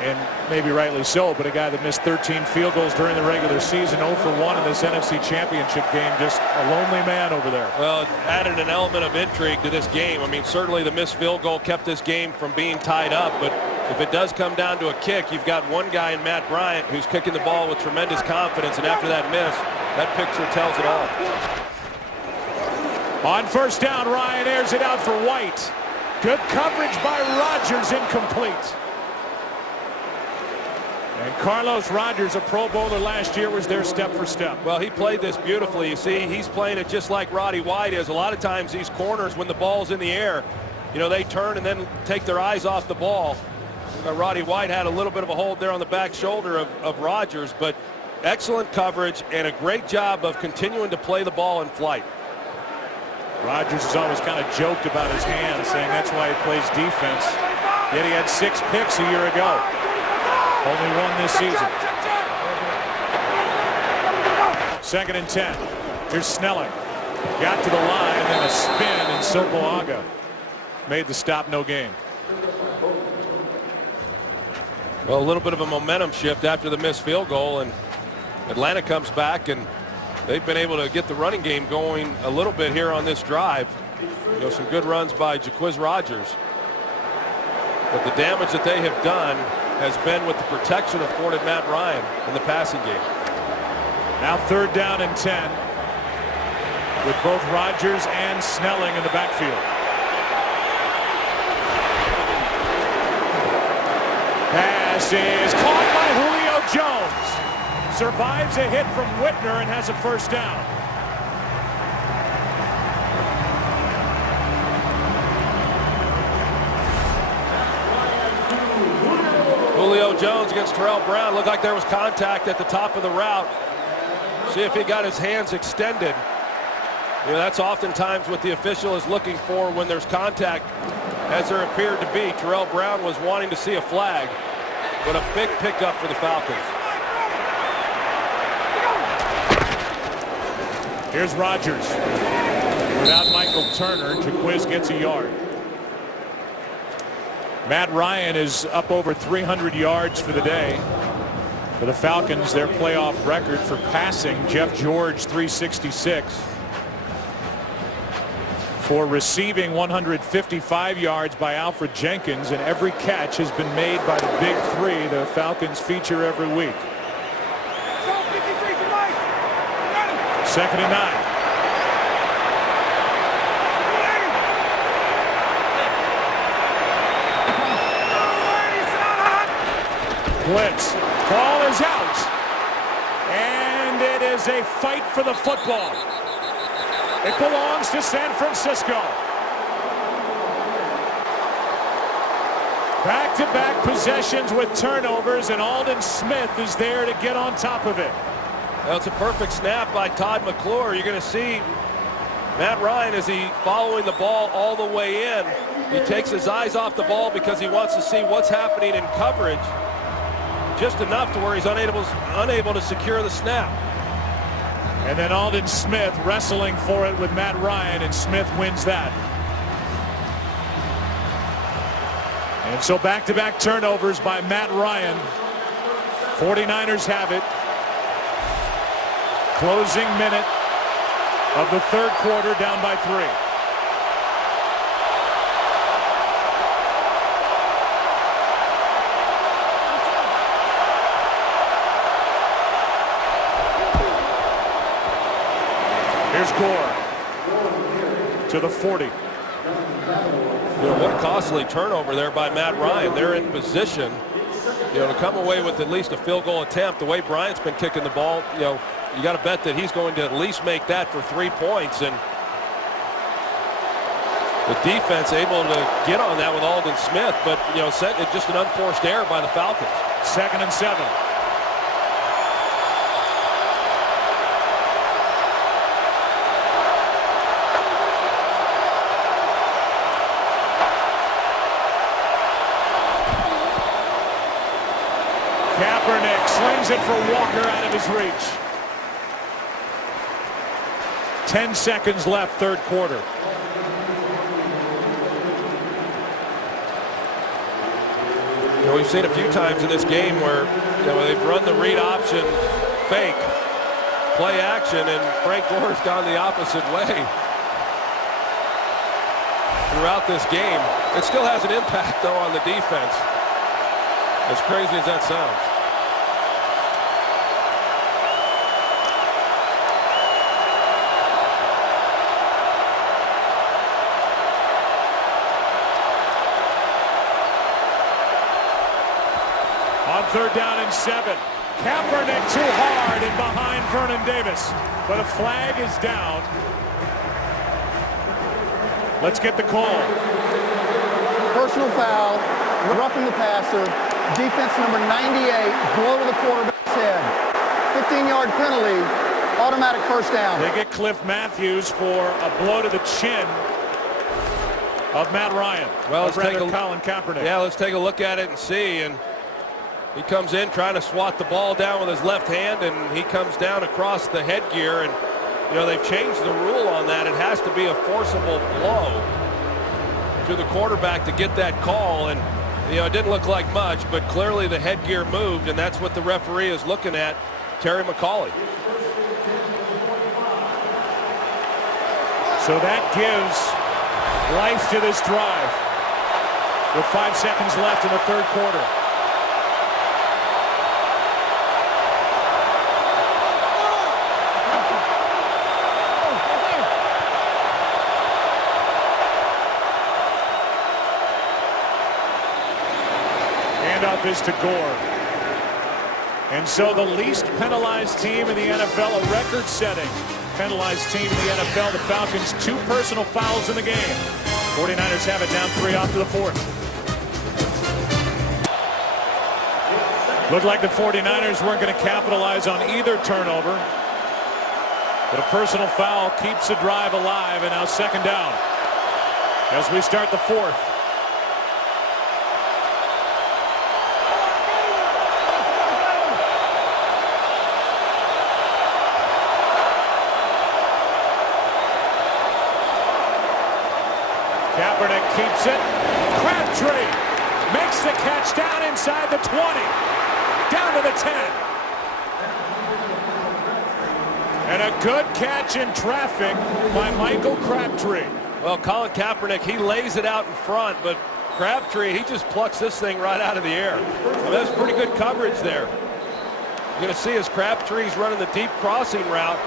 and maybe rightly so, but a guy that missed 13 field goals during the regular season, 0 for 1 in this NFC Championship game. Just a lonely man over there. Well, it added an element of intrigue to this game. I mean, certainly the missed field goal kept this game from being tied up, but if it does come down to a kick, you've got one guy in Matt Bryant who's kicking the ball with tremendous confidence, and after that miss, that picture tells it all. On first down, Ryan airs it out for White. Good coverage by Rodgers, incomplete. And Carlos Rodgers, a Pro Bowler last year, was there step for step. Well, he played this beautifully. You see, he's playing it just like Roddy White is. A lot of times these corners, when the ball's in the air, you know, they turn and then take their eyes off the ball. Roddy White had a little bit of a hold there on the back shoulder of Rodgers, but excellent coverage and a great job of continuing to play the ball in flight. Rodgers has always kind of joked about his hands, saying that's why he plays defense. Yet he had 6 picks a year ago. Only 1 this season. 2nd and 10. Here's Snelling. Got to the line, and then a spin, and Sopoaga made the stop, no gain. Well, a little bit of a momentum shift after the missed field goal, and Atlanta comes back, and they've been able to get the running game going a little bit here on this drive. You know, some good runs by Jaquiz Rodgers. But the damage that they have done has been with the protection afforded Matt Ryan in the passing game. Now 3rd down and 10 with both Rodgers and Snelling in the backfield. Pass is caught by Julio Jones. Survives a hit from Whitner and has a first down. Julio Jones against Terrell Brown. Looked like there was contact at the top of the route. See if he got his hands extended. You know, that's oftentimes what the official is looking for when there's contact, as there appeared to be. Terrell Brown was wanting to see a flag, but a big pickup for the Falcons. Here's Rodgers. Without Michael Turner, Jaquiz gets a yard. Matt Ryan is up over 300 yards for the day. For the Falcons, their playoff record for passing, Jeff George 366. For receiving, 155 yards by Alfred Jenkins, and every catch has been made by the big 3 the Falcons feature every week. 2nd and 9. Blitz. Ball is out. And it is a fight for the football. It belongs to San Francisco. Back-to-back possessions with turnovers, and Aldon Smith is there to get on top of it. Well, it's a perfect snap by Todd McClure. You're going to see Matt Ryan, as he following the ball all the way in. He takes his eyes off the ball because he wants to see what's happening in coverage. Just enough to where he's unable to secure the snap. And then Aldon Smith wrestling for it with Matt Ryan, and Smith wins that. And so back-to-back turnovers by Matt Ryan. 49ers have it. Closing minute of the 3rd quarter, down by 3. Here's Gore to the 40. You know, what a costly turnover there by Matt Ryan. They're in position, you know, to come away with at least a field goal attempt. The way Bryant's been kicking the ball, you know, you got to bet that he's going to at least make that for 3 points. And the defense able to get on that with Aldon Smith, but, you know, just an unforced error by the Falcons. 2nd and 7. Kaepernick slings it for Walker out of his reach. 10 seconds left, 3rd quarter. So we've seen a few times in this game where they've run the read option fake play action, and Frank Gore's gone the opposite way throughout this game. It still has an impact, though, on the defense, as crazy as that sounds. On 3rd down and 7. Kaepernick too hard and behind Vernon Davis. But a flag is down. Let's get the call. Personal foul, roughing the passer, defense number 98, blow to the quarterback's head. 15-yard penalty, automatic first down. They get Cliff Matthews for a blow to the chin of Matt Ryan. Well, let's take Colin Kaepernick. Yeah, let's take a look at it and see. And he comes in trying to swat the ball down with his left hand, and he comes down across the headgear. And they've changed the rule on that. It has to be a forcible blow to the quarterback to get that call. And it didn't look like much, but clearly the headgear moved, and that's what the referee is looking at, Terry McCauley. So that gives life to this drive with 5 seconds left in the 3rd quarter. Handoff is to Gore. And so the least penalized team in the NFL, a record-setting penalized team in the NFL, the Falcons, 2 personal fouls in the game. 49ers have it down 3 off to the 4th. Looked like the 49ers weren't going to capitalize on either turnover. But a personal foul keeps the drive alive, and now 2nd down as we start the 4th. Kaepernick keeps it. Crabtree makes the catch down inside the 20. Down to the 10. And a good catch in traffic by Michael Crabtree. Well, Colin Kaepernick, he lays it out in front, but Crabtree, he just plucks this thing right out of the air. Well, that's pretty good coverage there. You're going to see as Crabtree's running the deep crossing route.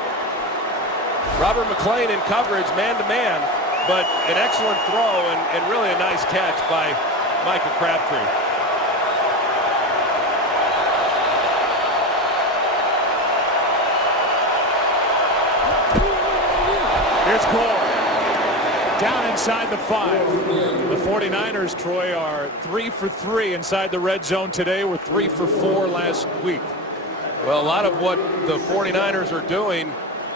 Robert McClain in coverage, man-to-man, but an excellent throw and really a nice catch by Michael Crabtree. Here's Gore. Down inside the 5. The 49ers, Troy, are 3 for 3 inside the red zone today. Were 3 for 4 last week. Well, a lot of what the 49ers are doing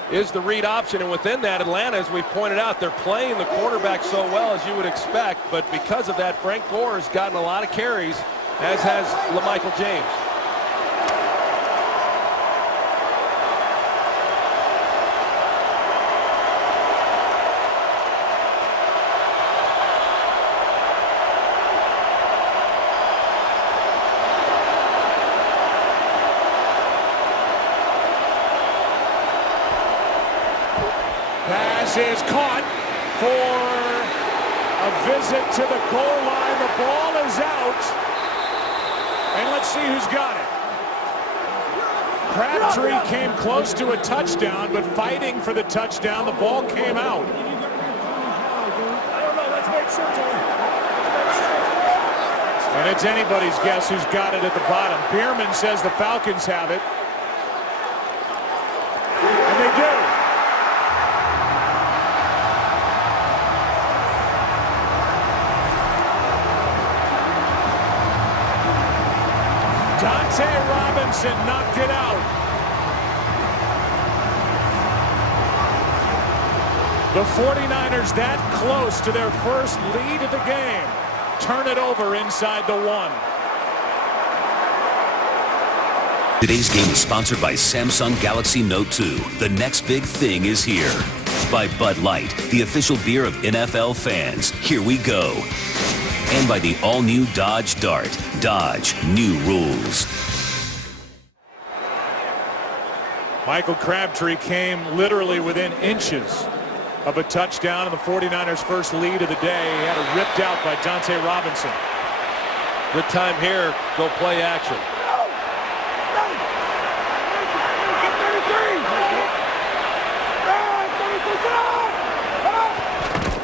is the read option, and within that, Atlanta, as we pointed out, they're playing the quarterback so well as you would expect, but because of that, Frank Gore has gotten a lot of carries, as has LaMichael James. Is caught for a visit to the goal line. The ball is out. And let's see who's got it. Crabtree came close to a touchdown, but fighting for the touchdown, the ball came out. I don't know. Let's make sure. And it's anybody's guess who's got it at the bottom. Bierman says the Falcons have it. And they do. Robinson knocked it out. The 49ers that close to their first lead of the game. Turn it over inside the 1. Today's game is sponsored by Samsung Galaxy Note 2. The next big thing is here. By Bud Light, the official beer of NFL fans. Here we go. And by the all-new Dodge Dart. Dodge, new rules. Michael Crabtree came literally within inches of a touchdown in the 49ers' first lead of the day. He had it ripped out by Dante Robinson. Good time here. Go play action.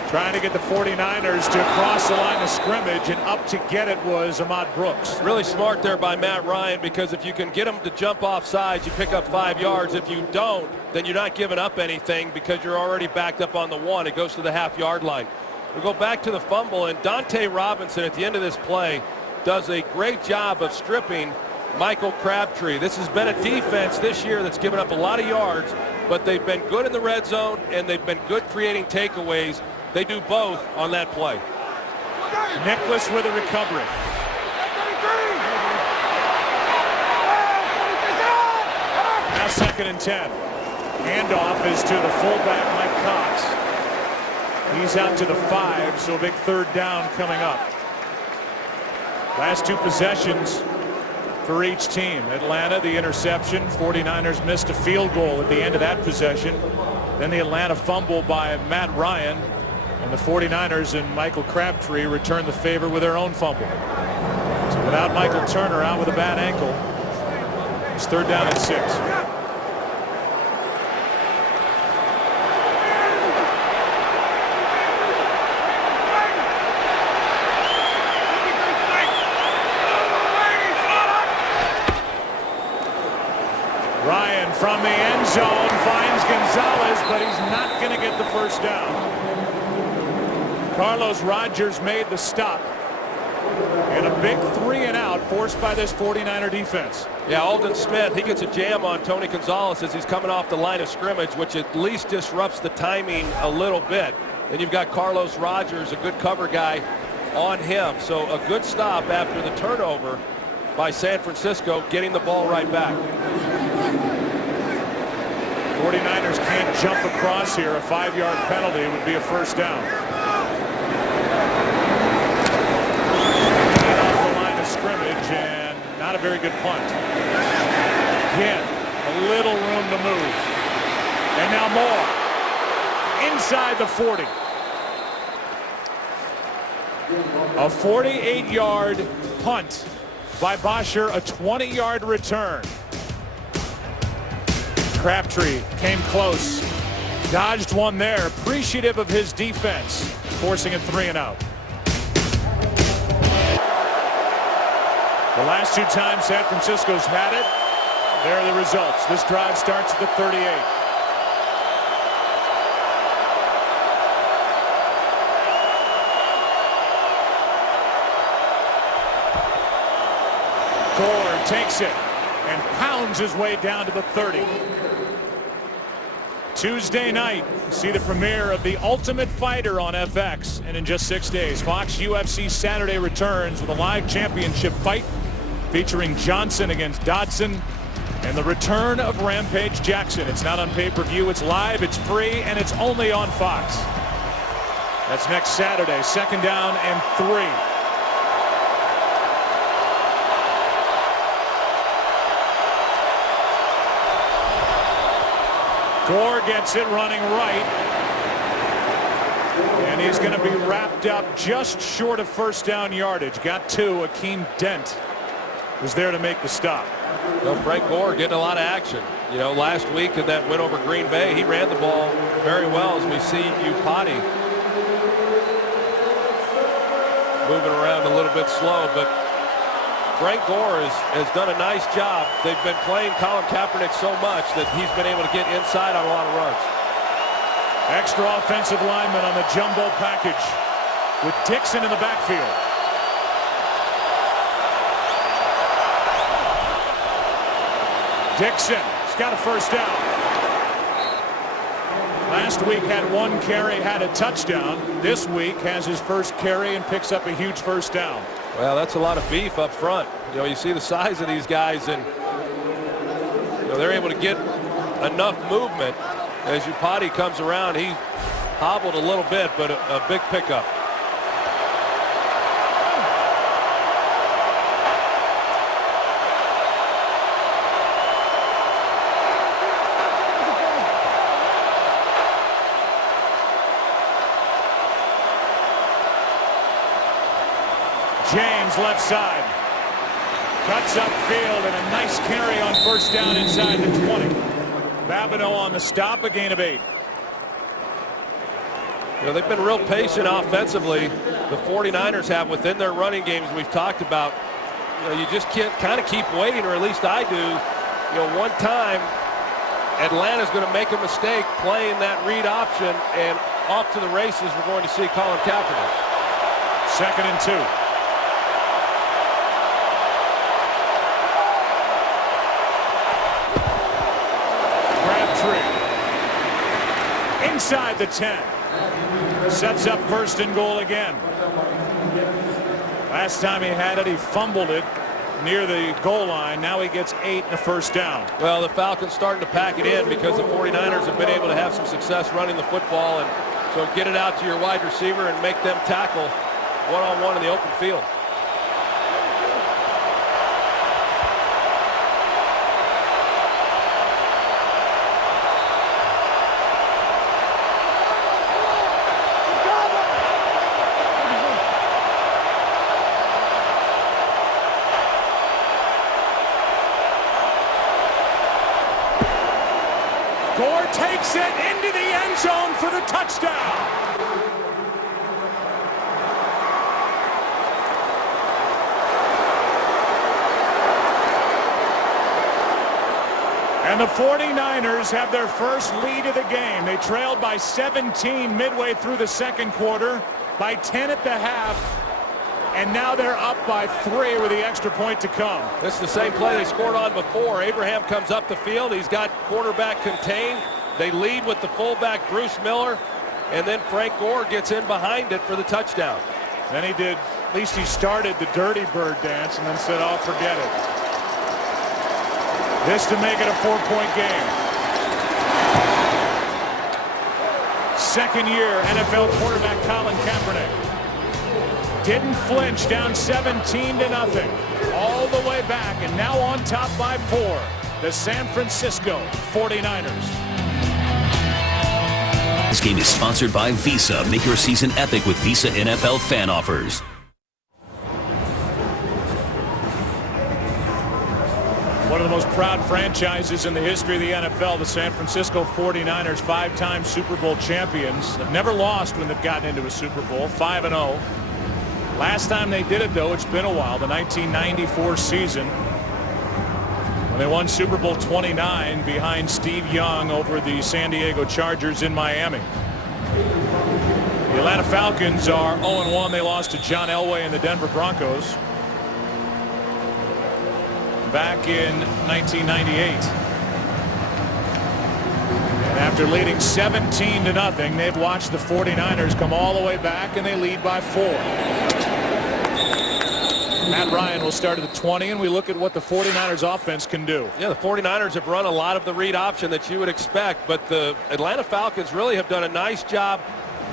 Trying to get the 49ers to cross the line of scrimmage, and up to get it was Ahmad Brooks. Really smart there by Matt Ryan, because if you can get him to jump off sides, you pick up 5 yards. If you don't, then you're not giving up anything because you're already backed up on the 1. It goes to the half-yard line. We go back to the fumble, and Dante Robinson at the end of this play does a great job of stripping Michael Crabtree. This has been a defense this year that's given up a lot of yards, but they've been good in the red zone, and they've been good creating takeaways. They do both on that play. Nicholas with a recovery. Now 2nd and 10. Handoff is to the fullback, Mike Cox. He's out to the 5, so a big 3rd down coming up. Last 2 possessions for each team. Atlanta, the interception. 49ers missed a field goal at the end of that possession. Then the Atlanta fumble by Matt Ryan. And the 49ers and Michael Crabtree return the favor with their own fumble. So without Michael Turner out with a bad ankle, it's 3rd down and 6. Ryan from the end zone finds Gonzalez, but he's not going to get the 1st down. Carlos Rogers made the stop. And a big 3-and-out forced by this 49er defense. Yeah, Aldon Smith, he gets a jam on Tony Gonzalez as he's coming off the line of scrimmage, which at least disrupts the timing a little bit. Then you've got Carlos Rogers, a good cover guy, on him. So a good stop after the turnover by San Francisco, getting the ball right back. 49ers can't jump across here. A 5-yard penalty would be a 1st down. Scrimmage, and not a very good punt. Again, a little room to move. And now more. Inside the 40. A 48-yard punt by Bosher, a 20-yard return. Crabtree came close. Dodged one there. Appreciative of his defense, forcing a 3-and-out. The last 2 times San Francisco's had it, there are the results. This drive starts at the 38. Gore takes it and pounds his way down to the 30. Tuesday night, see the premiere of The Ultimate Fighter on FX, and in just 6 days, Fox UFC Saturday returns with a live championship fight featuring Johnson against Dodson and the return of Rampage Jackson. It's not on pay-per-view, it's live, it's free, and it's only on Fox. That's next Saturday. 2nd down and 3. Gore gets it running right, and he's going to be wrapped up just short of 1st down yardage. Got 2. Akeem Dent was there to make the stop. Well, Frank Gore getting a lot of action. You know, last week in that win over Green Bay, he ran the ball very well, as we see Upati moving around a little bit slow, but Frank Gore has done a nice job. They've been playing Colin Kaepernick so much that he's been able to get inside on a lot of runs. Extra offensive lineman on the jumbo package with Dixon in the backfield. Dixon has got a 1st down. Last week had 1 carry, had a touchdown. This week has his 1st carry and picks up a huge 1st down. Well, that's a lot of beef up front. You know, you see the size of these guys, and you know, they're able to get enough movement. As Upati comes around, he hobbled a little bit, but a big pickup. James left side. Cuts upfield and a nice carry on first down inside the 20. Babineau on the stop, a gain of 8. You know, they've been real patient offensively. The 49ers have within their running games we've talked about. You know, you just can't kind of keep waiting, or at least I do. You know, one time Atlanta's going to make a mistake playing that read option, and off to the races we're going to see Colin Kaepernick. 2nd and 2. Crabtree inside the 10. Sets up 1st and goal again. Last time he had it, he fumbled it near the goal line. Now he gets 8 and a 1st down. Well, the Falcons starting to pack it in because the 49ers have been able to have some success running the football, and so get it out to your wide receiver and make them tackle one-on-one in the open field. Gore takes it into the end zone for the touchdown. And the 49ers have their first lead of the game. They trailed by 17 midway through the 2nd quarter, by 10 at the half, and now they're up by 3 with the extra point to come. This is the same play they scored on before. Abraham comes up the field. He's got quarterback contained. They lead with the fullback Bruce Miller, and then Frank Gore gets in behind it for the touchdown. Then he did, at least he started the dirty bird dance and then said, "Oh, forget it." This to make it a 4-point game. 2nd year NFL quarterback Colin Kaepernick didn't flinch, down 17-0 all the way back, and now on top by 4, the San Francisco 49ers. This game is sponsored by Visa. Make your season epic with Visa NFL fan offers. One of the most proud franchises in the history of the NFL, the San Francisco 49ers, 5-time Super Bowl champions. They've never lost when they've gotten into a Super Bowl, 5-0. Last time they did it, though, it's been a while, the 1994 season, when they won Super Bowl 29 behind Steve Young over the San Diego Chargers in Miami. The Atlanta Falcons are 0-1. They lost to John Elway and the Denver Broncos back in 1998. And after leading 17-0, they've watched the 49ers come all the way back, and they lead by 4. Matt Ryan will start at the 20, and we look at what the 49ers offense can do. Yeah, the 49ers have run a lot of the read option that you would expect, but the Atlanta Falcons really have done a nice job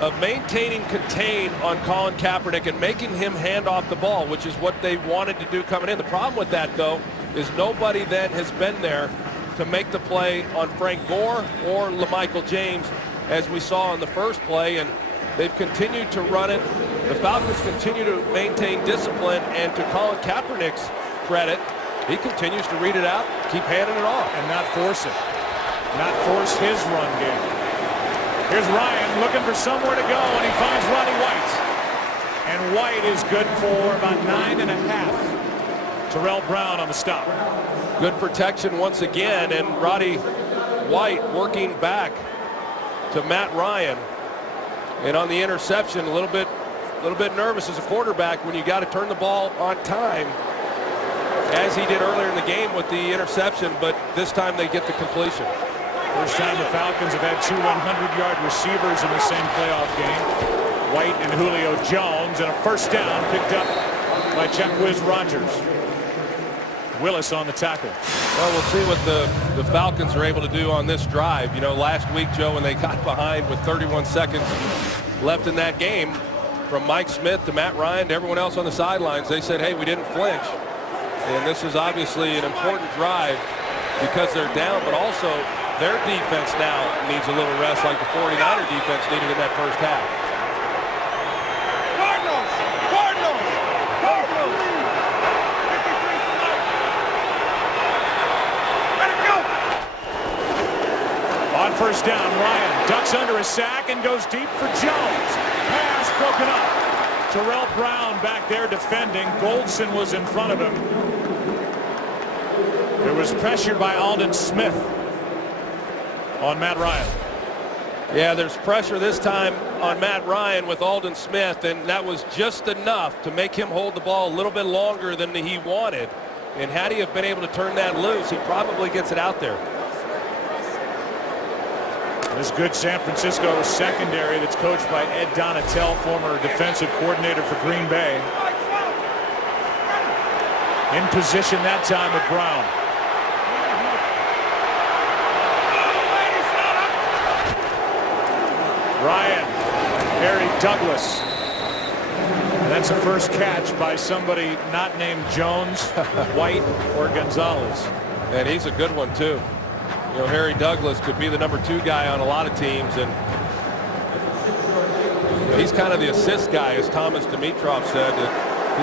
of maintaining contain on Colin Kaepernick and making him hand off the ball, which is what they wanted to do coming in. The problem with that, though, is nobody then has been there to make the play on Frank Gore or LaMichael James, as we saw in the first play, and they've continued to run it. The Falcons continue to maintain discipline, and to Colin Kaepernick's credit, he continues to read it out, keep handing it off. And not force it. Not force his run game. Here's Ryan looking for somewhere to go, and he finds Roddy White. And White is good for about 9.5. Terrell Brown on the stop. Good protection once again, and Roddy White working back to Matt Ryan. And on the interception, a little bit nervous as a quarterback when you got to turn the ball on time, as he did earlier in the game with the interception, but this time they get the completion. First time the Falcons have had 2 100-yard receivers in the same playoff game. White and Julio Jones, and a first down picked up by Chuck Whiz Rogers. Willis on the tackle. Well, we'll see what the Falcons are able to do on this drive. You know, last week, Joe, when they got behind with 31 seconds left in that game, from Mike Smith to Matt Ryan to everyone else on the sidelines, they said, hey, we didn't flinch. And this is obviously an important drive because they're down, but also their defense now needs a little rest like the 49er defense needed in that first half. Cardinals! Cardinals! Cardinals! first down. Ryan ducks under a sack and goes deep for Jones. Pass broken up. Terrell Brown back there defending. Goldson was in front of him. There was pressure by Aldon Smith on Matt Ryan. Yeah, there's pressure this time on Matt Ryan with Aldon Smith, and that was just enough to make him hold the ball a little bit longer than he wanted. And had he have been able to turn that loose, he probably gets it out there. This good San Francisco secondary that's coached by Ed Donatel, former defensive coordinator for Green Bay. In position that time with Brown. Ryan, Harry Douglas. And that's a first catch by somebody not named Jones, White, or Gonzalez. And he's a good one too. You know, Harry Douglas could be the #2 guy on a lot of teams, and he's kind of the assist guy, as Thomas Dimitrov said.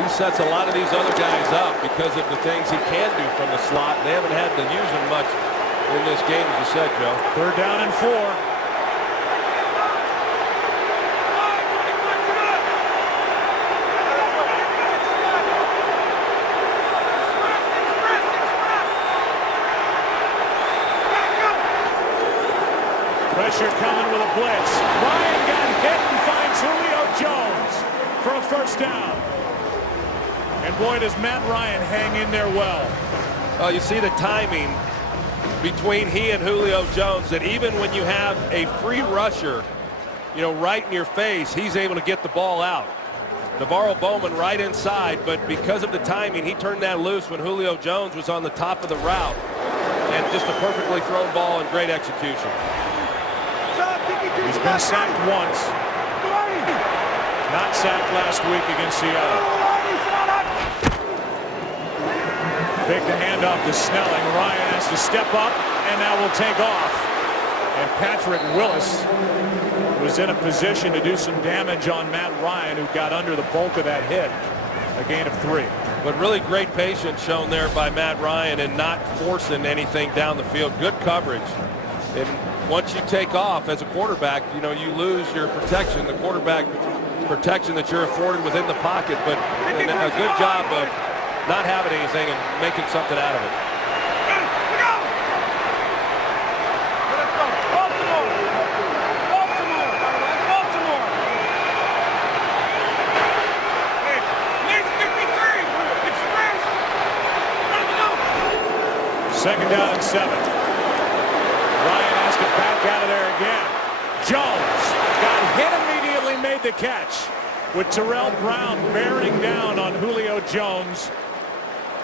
He sets a lot of these other guys up because of the things he can do from the slot. They haven't had to use him much in this game, as you said, Joe. 3rd down and 4. Pressure coming with a blitz. Ryan got hit and finds Julio Jones for a first down. And boy, does Matt Ryan hang in there well. Well, you see the timing between he and Julio Jones, that even when you have a free rusher, you know, right in your face, he's able to get the ball out. Navarro Bowman right inside, but because of the timing, he turned that loose when Julio Jones was on the top of the route. And just a perfectly thrown ball and great execution. He's been sacked once. Not sacked last week against Seattle. Big the handoff to Snelling. Ryan has to step up and now will take off. And Patrick Willis was in a position to do some damage on Matt Ryan, who got under the bulk of that hit. A gain of 3. But really great patience shown there by Matt Ryan and not forcing anything down the field. Good coverage. And once you take off as a quarterback, you know, you lose your protection, the quarterback protection that you're afforded within the pocket. But a good job of not having anything and making something out of it. Second down and 7. Ryan has to back out of there again. Jones got hit immediately, made the catch with Terrell Brown bearing down on Julio Jones.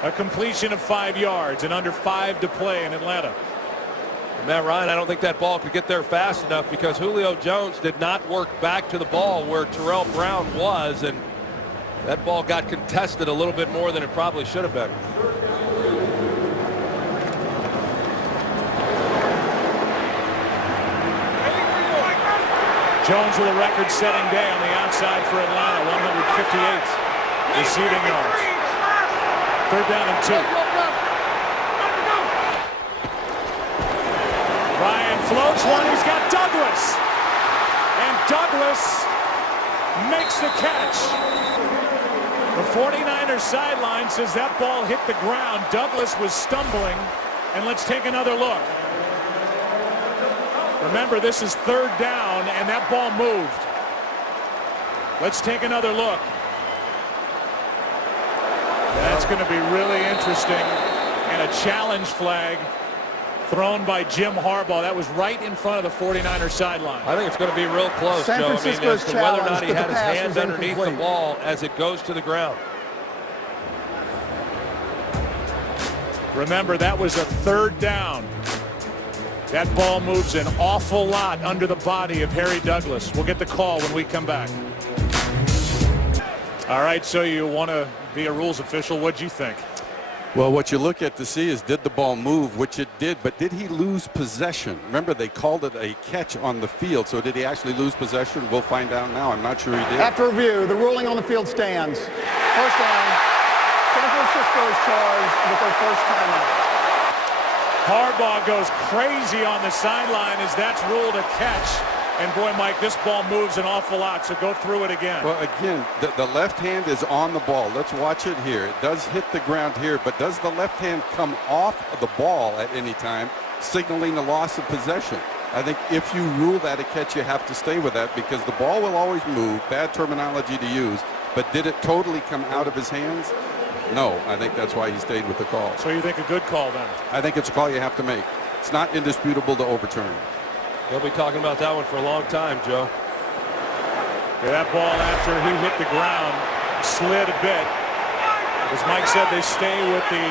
A completion of 5 yards and under 5 to play in Atlanta. Matt Ryan, I don't think that ball could get there fast enough because Julio Jones did not work back to the ball where Terrell Brown was, and that ball got contested a little bit more than it probably should have been. Jones with a record-setting day on the outside for Atlanta, 158 receiving yards. 3rd down and 2. Ryan floats one. He's got Douglas. And Douglas makes the catch. The 49ers sideline says that ball hit the ground. Douglas was stumbling. And let's take another look. Remember, this is 3rd down, and that ball moved. Let's take another look. That's going to be really interesting. And a challenge flag thrown by Jim Harbaugh. That was right in front of the 49ers sideline. I think it's going to be real close, San Joe. Francisco's as to whether or not challenge he to the had his pass hands was underneath the incomplete. ball as it goes to the ground. Remember, that was a 3rd down. That ball moves an awful lot under the body of Harry Douglas. We'll get the call when we come back. All right, so you want to be a rules official. What'd you think? Well, what you look at to see is, did the ball move, which it did, but did he lose possession? Remember, they called it a catch on the field, so did he actually lose possession? We'll find out now. I'm not sure he did. After review, the ruling on the field stands. First down. San Francisco is charged with their first timeout. Harbaugh goes crazy on the sideline as that's ruled a catch. And boy, Mike, this ball moves an awful lot, so go through it again. Well, again, the left hand is on the ball. Let's watch it here. It does hit the ground here, but does the left hand come off of the ball at any time, signaling the loss of possession? I think if you rule that a catch, you have to stay with that because the ball will always move. Bad terminology to use, but did it totally come out of his hands? No, I think that's why he stayed with the call. So you think a good call then? I think it's a call you have to make. It's not indisputable to overturn. They'll be talking about that one for a long time, Joe. Yeah, that ball after he hit the ground slid a bit. As Mike said, they stay with the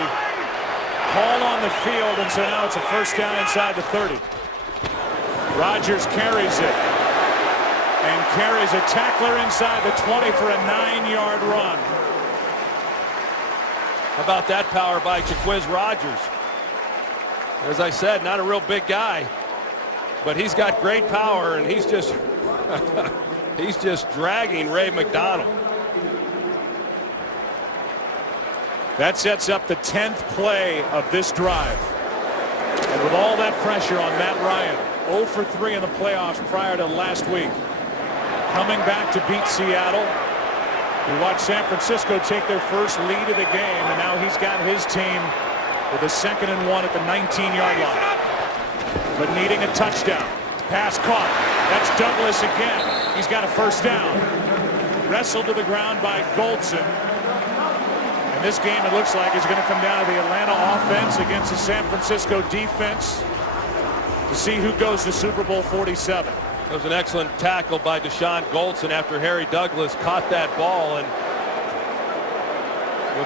call on the field, and so now it's a first down inside the 30. Rodgers carries it and carries a tackler inside the 20 for a 9-yard run. How about that power by Jaquiz Rodgers? As I said, not a real big guy, but he's got great power, and he's just he's just dragging Ray McDonald. That sets up the 10th play of this drive. And with all that pressure on Matt Ryan, 0 for 3 in the playoffs prior to last week, coming back to beat Seattle. We watched San Francisco take their first lead of the game, and now he's got his team with a 2nd and 1 at the 19-yard line. But needing a touchdown. Pass caught. That's Douglas again. He's got a first down. Wrestled to the ground by Goldson. And this game, it looks like, is going to come down to the Atlanta offense against the San Francisco defense to see who goes to Super Bowl 47. That was an excellent tackle by Deshaun Goldson after Harry Douglas caught that ball. And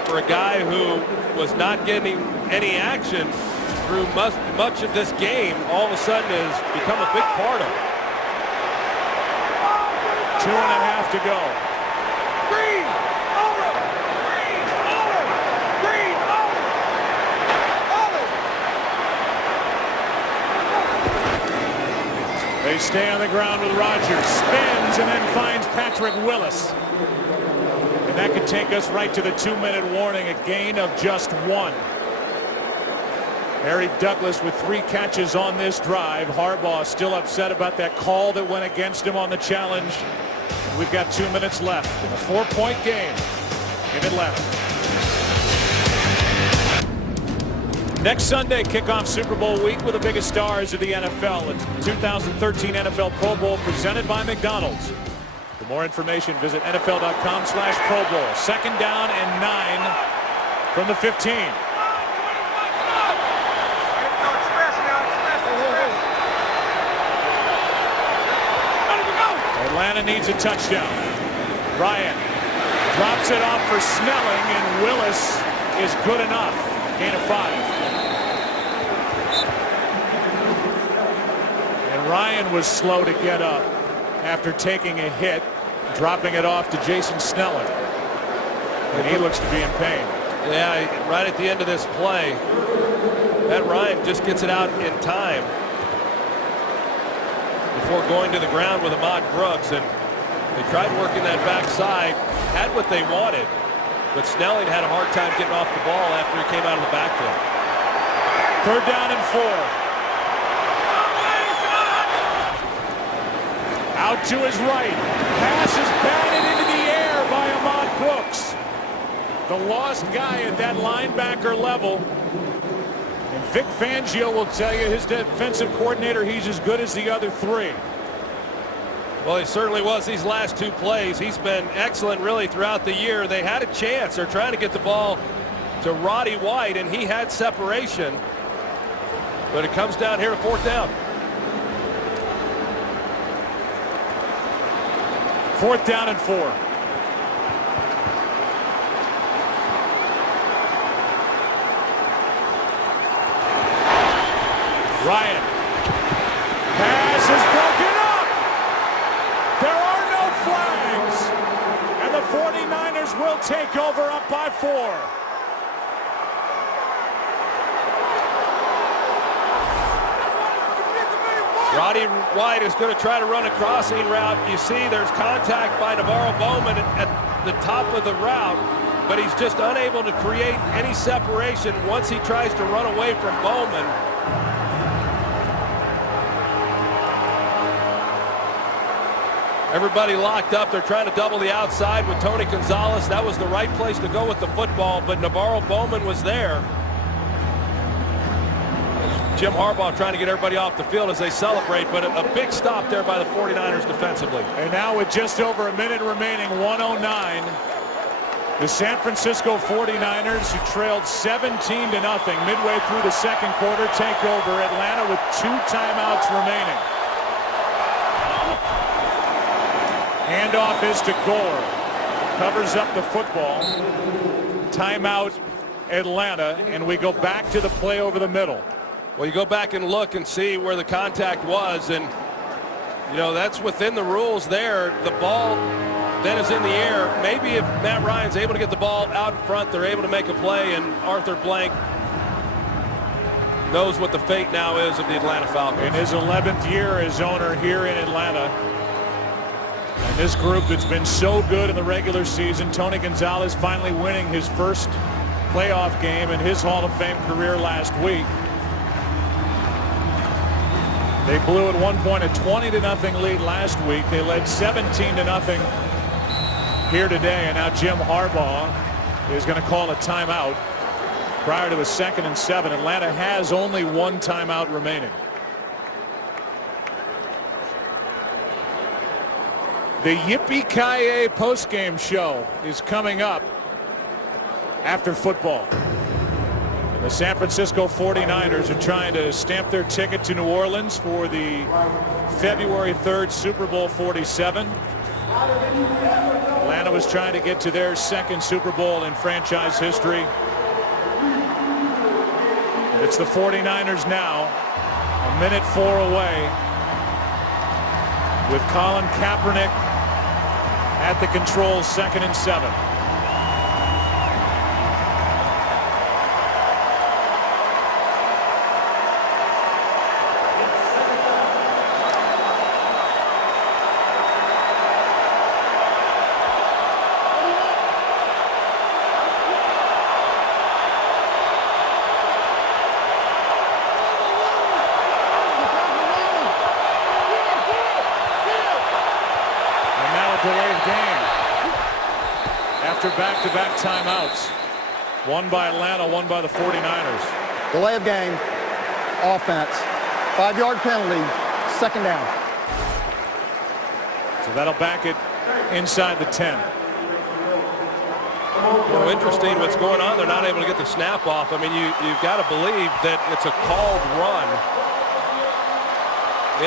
for a guy who was not getting any action through much of this game, all of a sudden has become a big part of it. 2.5 to go. Green, over, green, over, green, over. They stay on the ground with Rodgers. Spins and then finds Patrick Willis. And that could take us right to the 2-minute warning. A gain of just 1. Harry Douglas with 3 catches on this drive. Harbaugh still upset about that call that went against him on the challenge. We've got 2 minutes left in a 4-point game in Atlanta. Next Sunday, kickoff Super Bowl week with the biggest stars of the NFL. It's 2013 NFL Pro Bowl presented by McDonald's. For more information, visit NFL.com/Pro Bowl. 2nd down and 9 from the 15. Atlanta needs a touchdown. Ryan drops it off for Snelling, and Willis is good enough. Gain of 5. And Ryan was slow to get up after taking a hit, dropping it off to Jason Snelling. And he looks to be in pain. Yeah, right at the end of this play, Matt Ryan just gets it out in time before going to the ground with Ahmad Brooks, and they tried working that backside, had what they wanted, but Snelling had a hard time getting off the ball after he came out of the backfield. 3rd down and 4. Out to his right. Pass is batted into the air by Ahmad Brooks. The lost guy at that linebacker level. And Vic Fangio will tell you, his defensive coordinator, he's as good as the other 3. Well, he certainly was these last 2 plays. He's been excellent really throughout the year. They had a chance. They're trying to get the ball to Roddy White, and he had separation. But it comes down here to 4th down. 4th down and 4. Ryan. Pass is broken up. There are no flags. And the 49ers will take over up by 4. Roddy White is going to try to run a crossing route. You see there's contact by Navarro Bowman at the top of the route, but he's just unable to create any separation once he tries to run away from Bowman. Everybody locked up. They're trying to double the outside with Tony Gonzalez. That was the right place to go with the football, but Navarro Bowman was there. Jim Harbaugh trying to get everybody off the field as they celebrate, but a big stop there by the 49ers defensively. And now with just over a minute remaining, 1:09, the San Francisco 49ers, who trailed 17-0 midway through the second quarter, take over Atlanta with 2 timeouts remaining. Handoff is to Gore. Covers up the football. Timeout Atlanta, and we go back to the play over the middle. Well, you go back and look and see where the contact was, and you know that's within the rules there. The ball then is in the air. Maybe if Matt Ryan's able to get the ball out in front, they're able to make a play, and Arthur Blank knows what the fate now is of the Atlanta Falcons. In his 11th year as owner here in Atlanta. And this group that's been so good in the regular season, Tony Gonzalez finally winning his first playoff game in his Hall of Fame career last week. They blew at one point a 20-0 lead last week. They led 17-0 here today, and now Jim Harbaugh is going to call a timeout prior to a 2nd and 7. Atlanta has only 1 timeout remaining. The Yippee-Ki-Yay postgame show is coming up after football. The San Francisco 49ers are trying to stamp their ticket to New Orleans for the February 3rd Super Bowl 47. Atlanta was trying to get to their 2nd Super Bowl in franchise history. And it's the 49ers now, 1:04 away, with Colin Kaepernick at the controls, 2nd and 7. Back-to-back timeouts. One by Atlanta, one by the 49ers. Delay of game, offense, 5-yard penalty, 2nd down. So that'll back it inside the 10. Well, interesting what's going on. They're not able to get the snap off. I mean, you've got to believe that it's a called run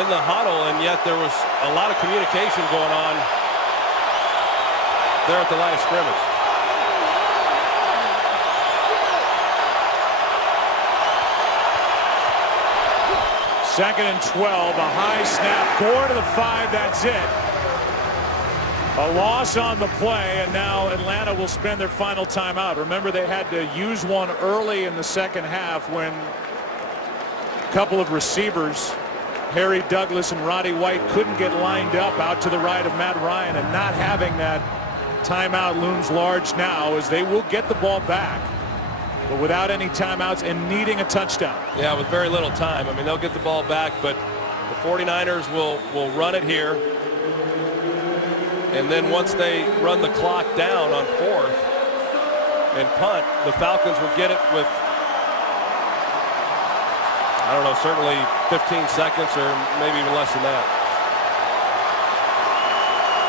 in the huddle, and yet there was a lot of communication going on there at the line of scrimmage. Second and 12, a high snap. Gore to the 5, that's it. A loss on the play, and now Atlanta will spend their final timeout. Remember, they had to use one early in the second half when a couple of receivers, Harry Douglas and Roddy White, couldn't get lined up out to the right of Matt Ryan, and not having that timeout looms large now as they will get the ball back, but without any timeouts and needing a touchdown. Yeah, with very little time. I mean, they'll get the ball back, but the 49ers will run it here. And then once they run the clock down on 4th and punt, the Falcons will get it with, I don't know, certainly 15 seconds or maybe even less than that.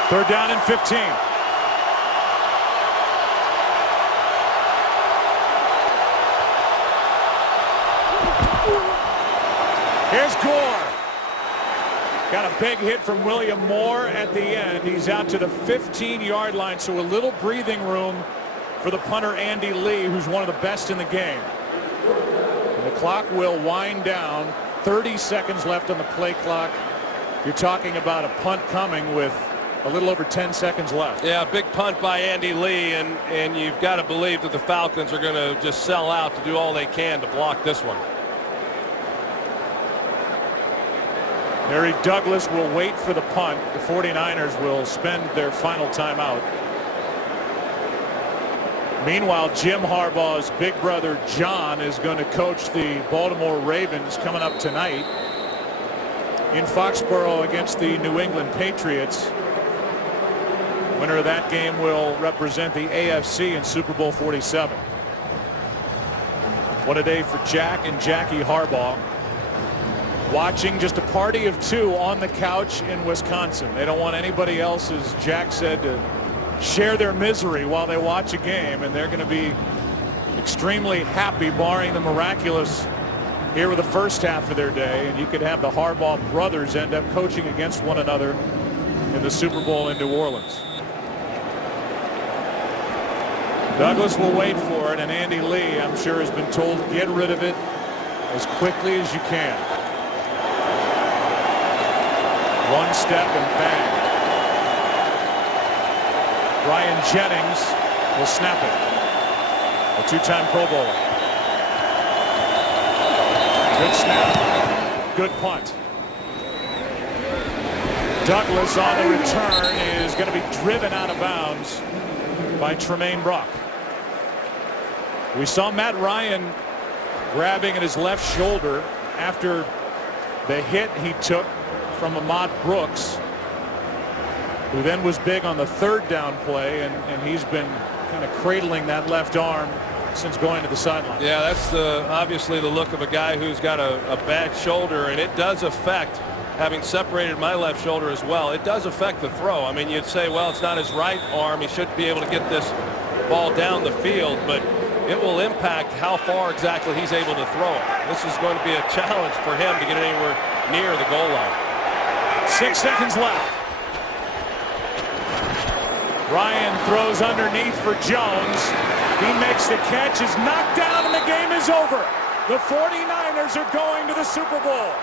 3rd down and 15. Here's Gore. Got a big hit from William Moore at the end. He's out to the 15-yard line, so a little breathing room for the punter Andy Lee, who's one of the best in the game. And the clock will wind down. 30 seconds left on the play clock. You're talking about a punt coming with a little over 10 seconds left. Yeah, big punt by Andy Lee, and you've got to believe that the Falcons are going to just sell out to do all they can to block this one. Harry Douglas will wait for the punt. The 49ers will spend their final timeout. Meanwhile, Jim Harbaugh's big brother John is going to coach the Baltimore Ravens coming up tonight in Foxborough against the New England Patriots. Winner of that game will represent the AFC in Super Bowl 47. What a day for Jack and Jackie Harbaugh. Watching just a party of two on the couch in Wisconsin. They don't want anybody else, as Jack said, to share their misery while they watch a game, and they're going to be extremely happy, barring the miraculous here with the first half of their day. And you could have the Harbaugh brothers end up coaching against one another in the Super Bowl in New Orleans. Douglas will wait for it, and Andy Lee, I'm sure, has been told, get rid of it as quickly as you can. One step and bang. Brian Jennings will snap it. A two-time Pro Bowler. Good snap. Good punt. Douglas on the return is going to be driven out of bounds by Tremaine Brock. We saw Matt Ryan grabbing at his left shoulder after the hit he took from Ahmad Brooks, who then was big on the third down play, and he's been kind of cradling that left arm since going to the sideline. Yeah, that's obviously the look of a guy who's got a bad shoulder, and it does affect, having separated my left shoulder as well, it does affect the throw. I mean, you'd say, well, it's not his right arm. He should be able to get this ball down the field, but it will impact how far exactly he's able to throw it. This is going to be a challenge for him to get anywhere near the goal line. 6 seconds left. Ryan throws underneath for Jones. He makes the catch, is knocked down, and the game is over. The 49ers are going to the Super Bowl.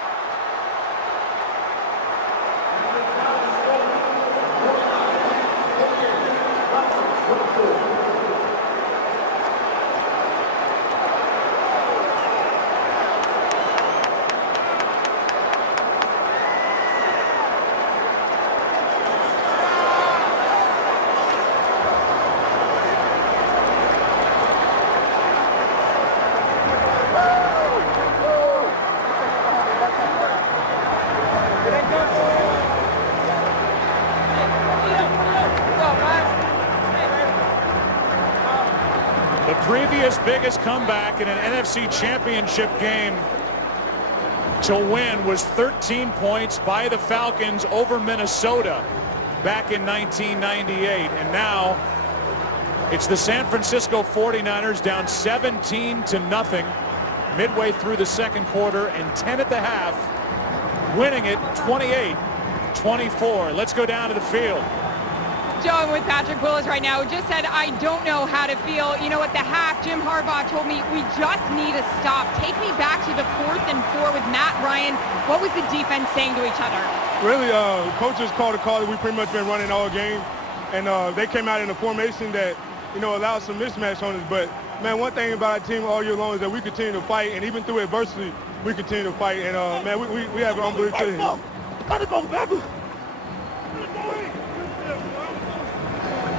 Previous biggest comeback in an NFC Championship game to win was 13 points by the Falcons over Minnesota back in 1998. And now it's the San Francisco 49ers down 17-0 midway through the second quarter and 10 at the half, winning it 28-24. Let's go down to the field. Joe, I'm with Patrick Willis right now, who just said, I don't know how to feel. You know, at the half, Jim Harbaugh told me, we just need to stop. Take me back to the 4th and 4 with Matt Ryan. What was the defense saying to each other? Really, coaches called a call that we've pretty much been running all game. And they came out in a formation that, you know, allowed some mismatch on us. But, man, one thing about our team all year long is that we continue to fight. And even through adversity, we continue to fight. And, man, we have an unbelievable team. Gotta go, baby.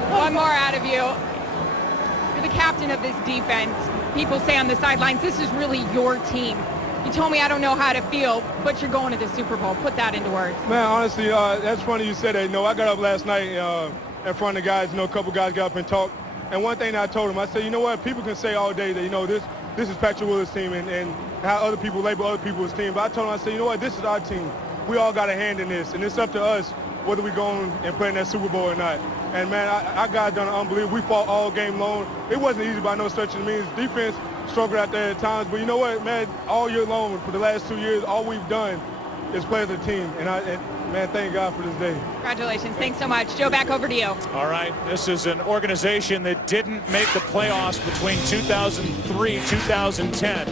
One more out of you. You're the captain of this defense. People say on the sidelines, this is really your team. You told me I don't know how to feel, but you're going to the Super Bowl. Put that into words. Man, honestly, that's funny you said that. You know, I got up last night in front of the guys. You know, a couple guys got up and talked. And one thing that I told them, I said, you know what, people can say all day that, you know, this is Patrick Willis' team and how other people label other people's team. But I told them, I said, you know what, this is our team. We all got a hand in this, and it's up to us whether we go and play in that Super Bowl or not. And, man, our guys done unbelievable. We fought all game long. It wasn't easy by no stretch of the means. Defense struggled out there at times. But you know what, man, all year long, for the last 2 years, all we've done is play as a team. And man, thank God for this day. Congratulations. Thanks so much. Joe, back over to you. All right. This is an organization that didn't make the playoffs between 2003 and 2010.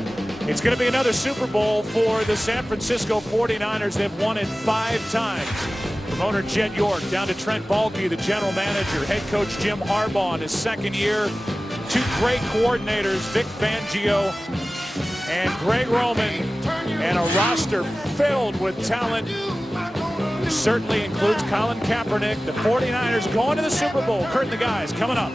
It's going to be another Super Bowl for the San Francisco 49ers. They've won it 5 times. From owner Jed York down to Trent Baalke, the general manager, head coach Jim Harbaugh in his second year, 2 great coordinators, Vic Fangio and Greg Roman, and a roster filled with talent, which certainly includes Colin Kaepernick. The 49ers going to the Super Bowl. Kurt and the guys coming up.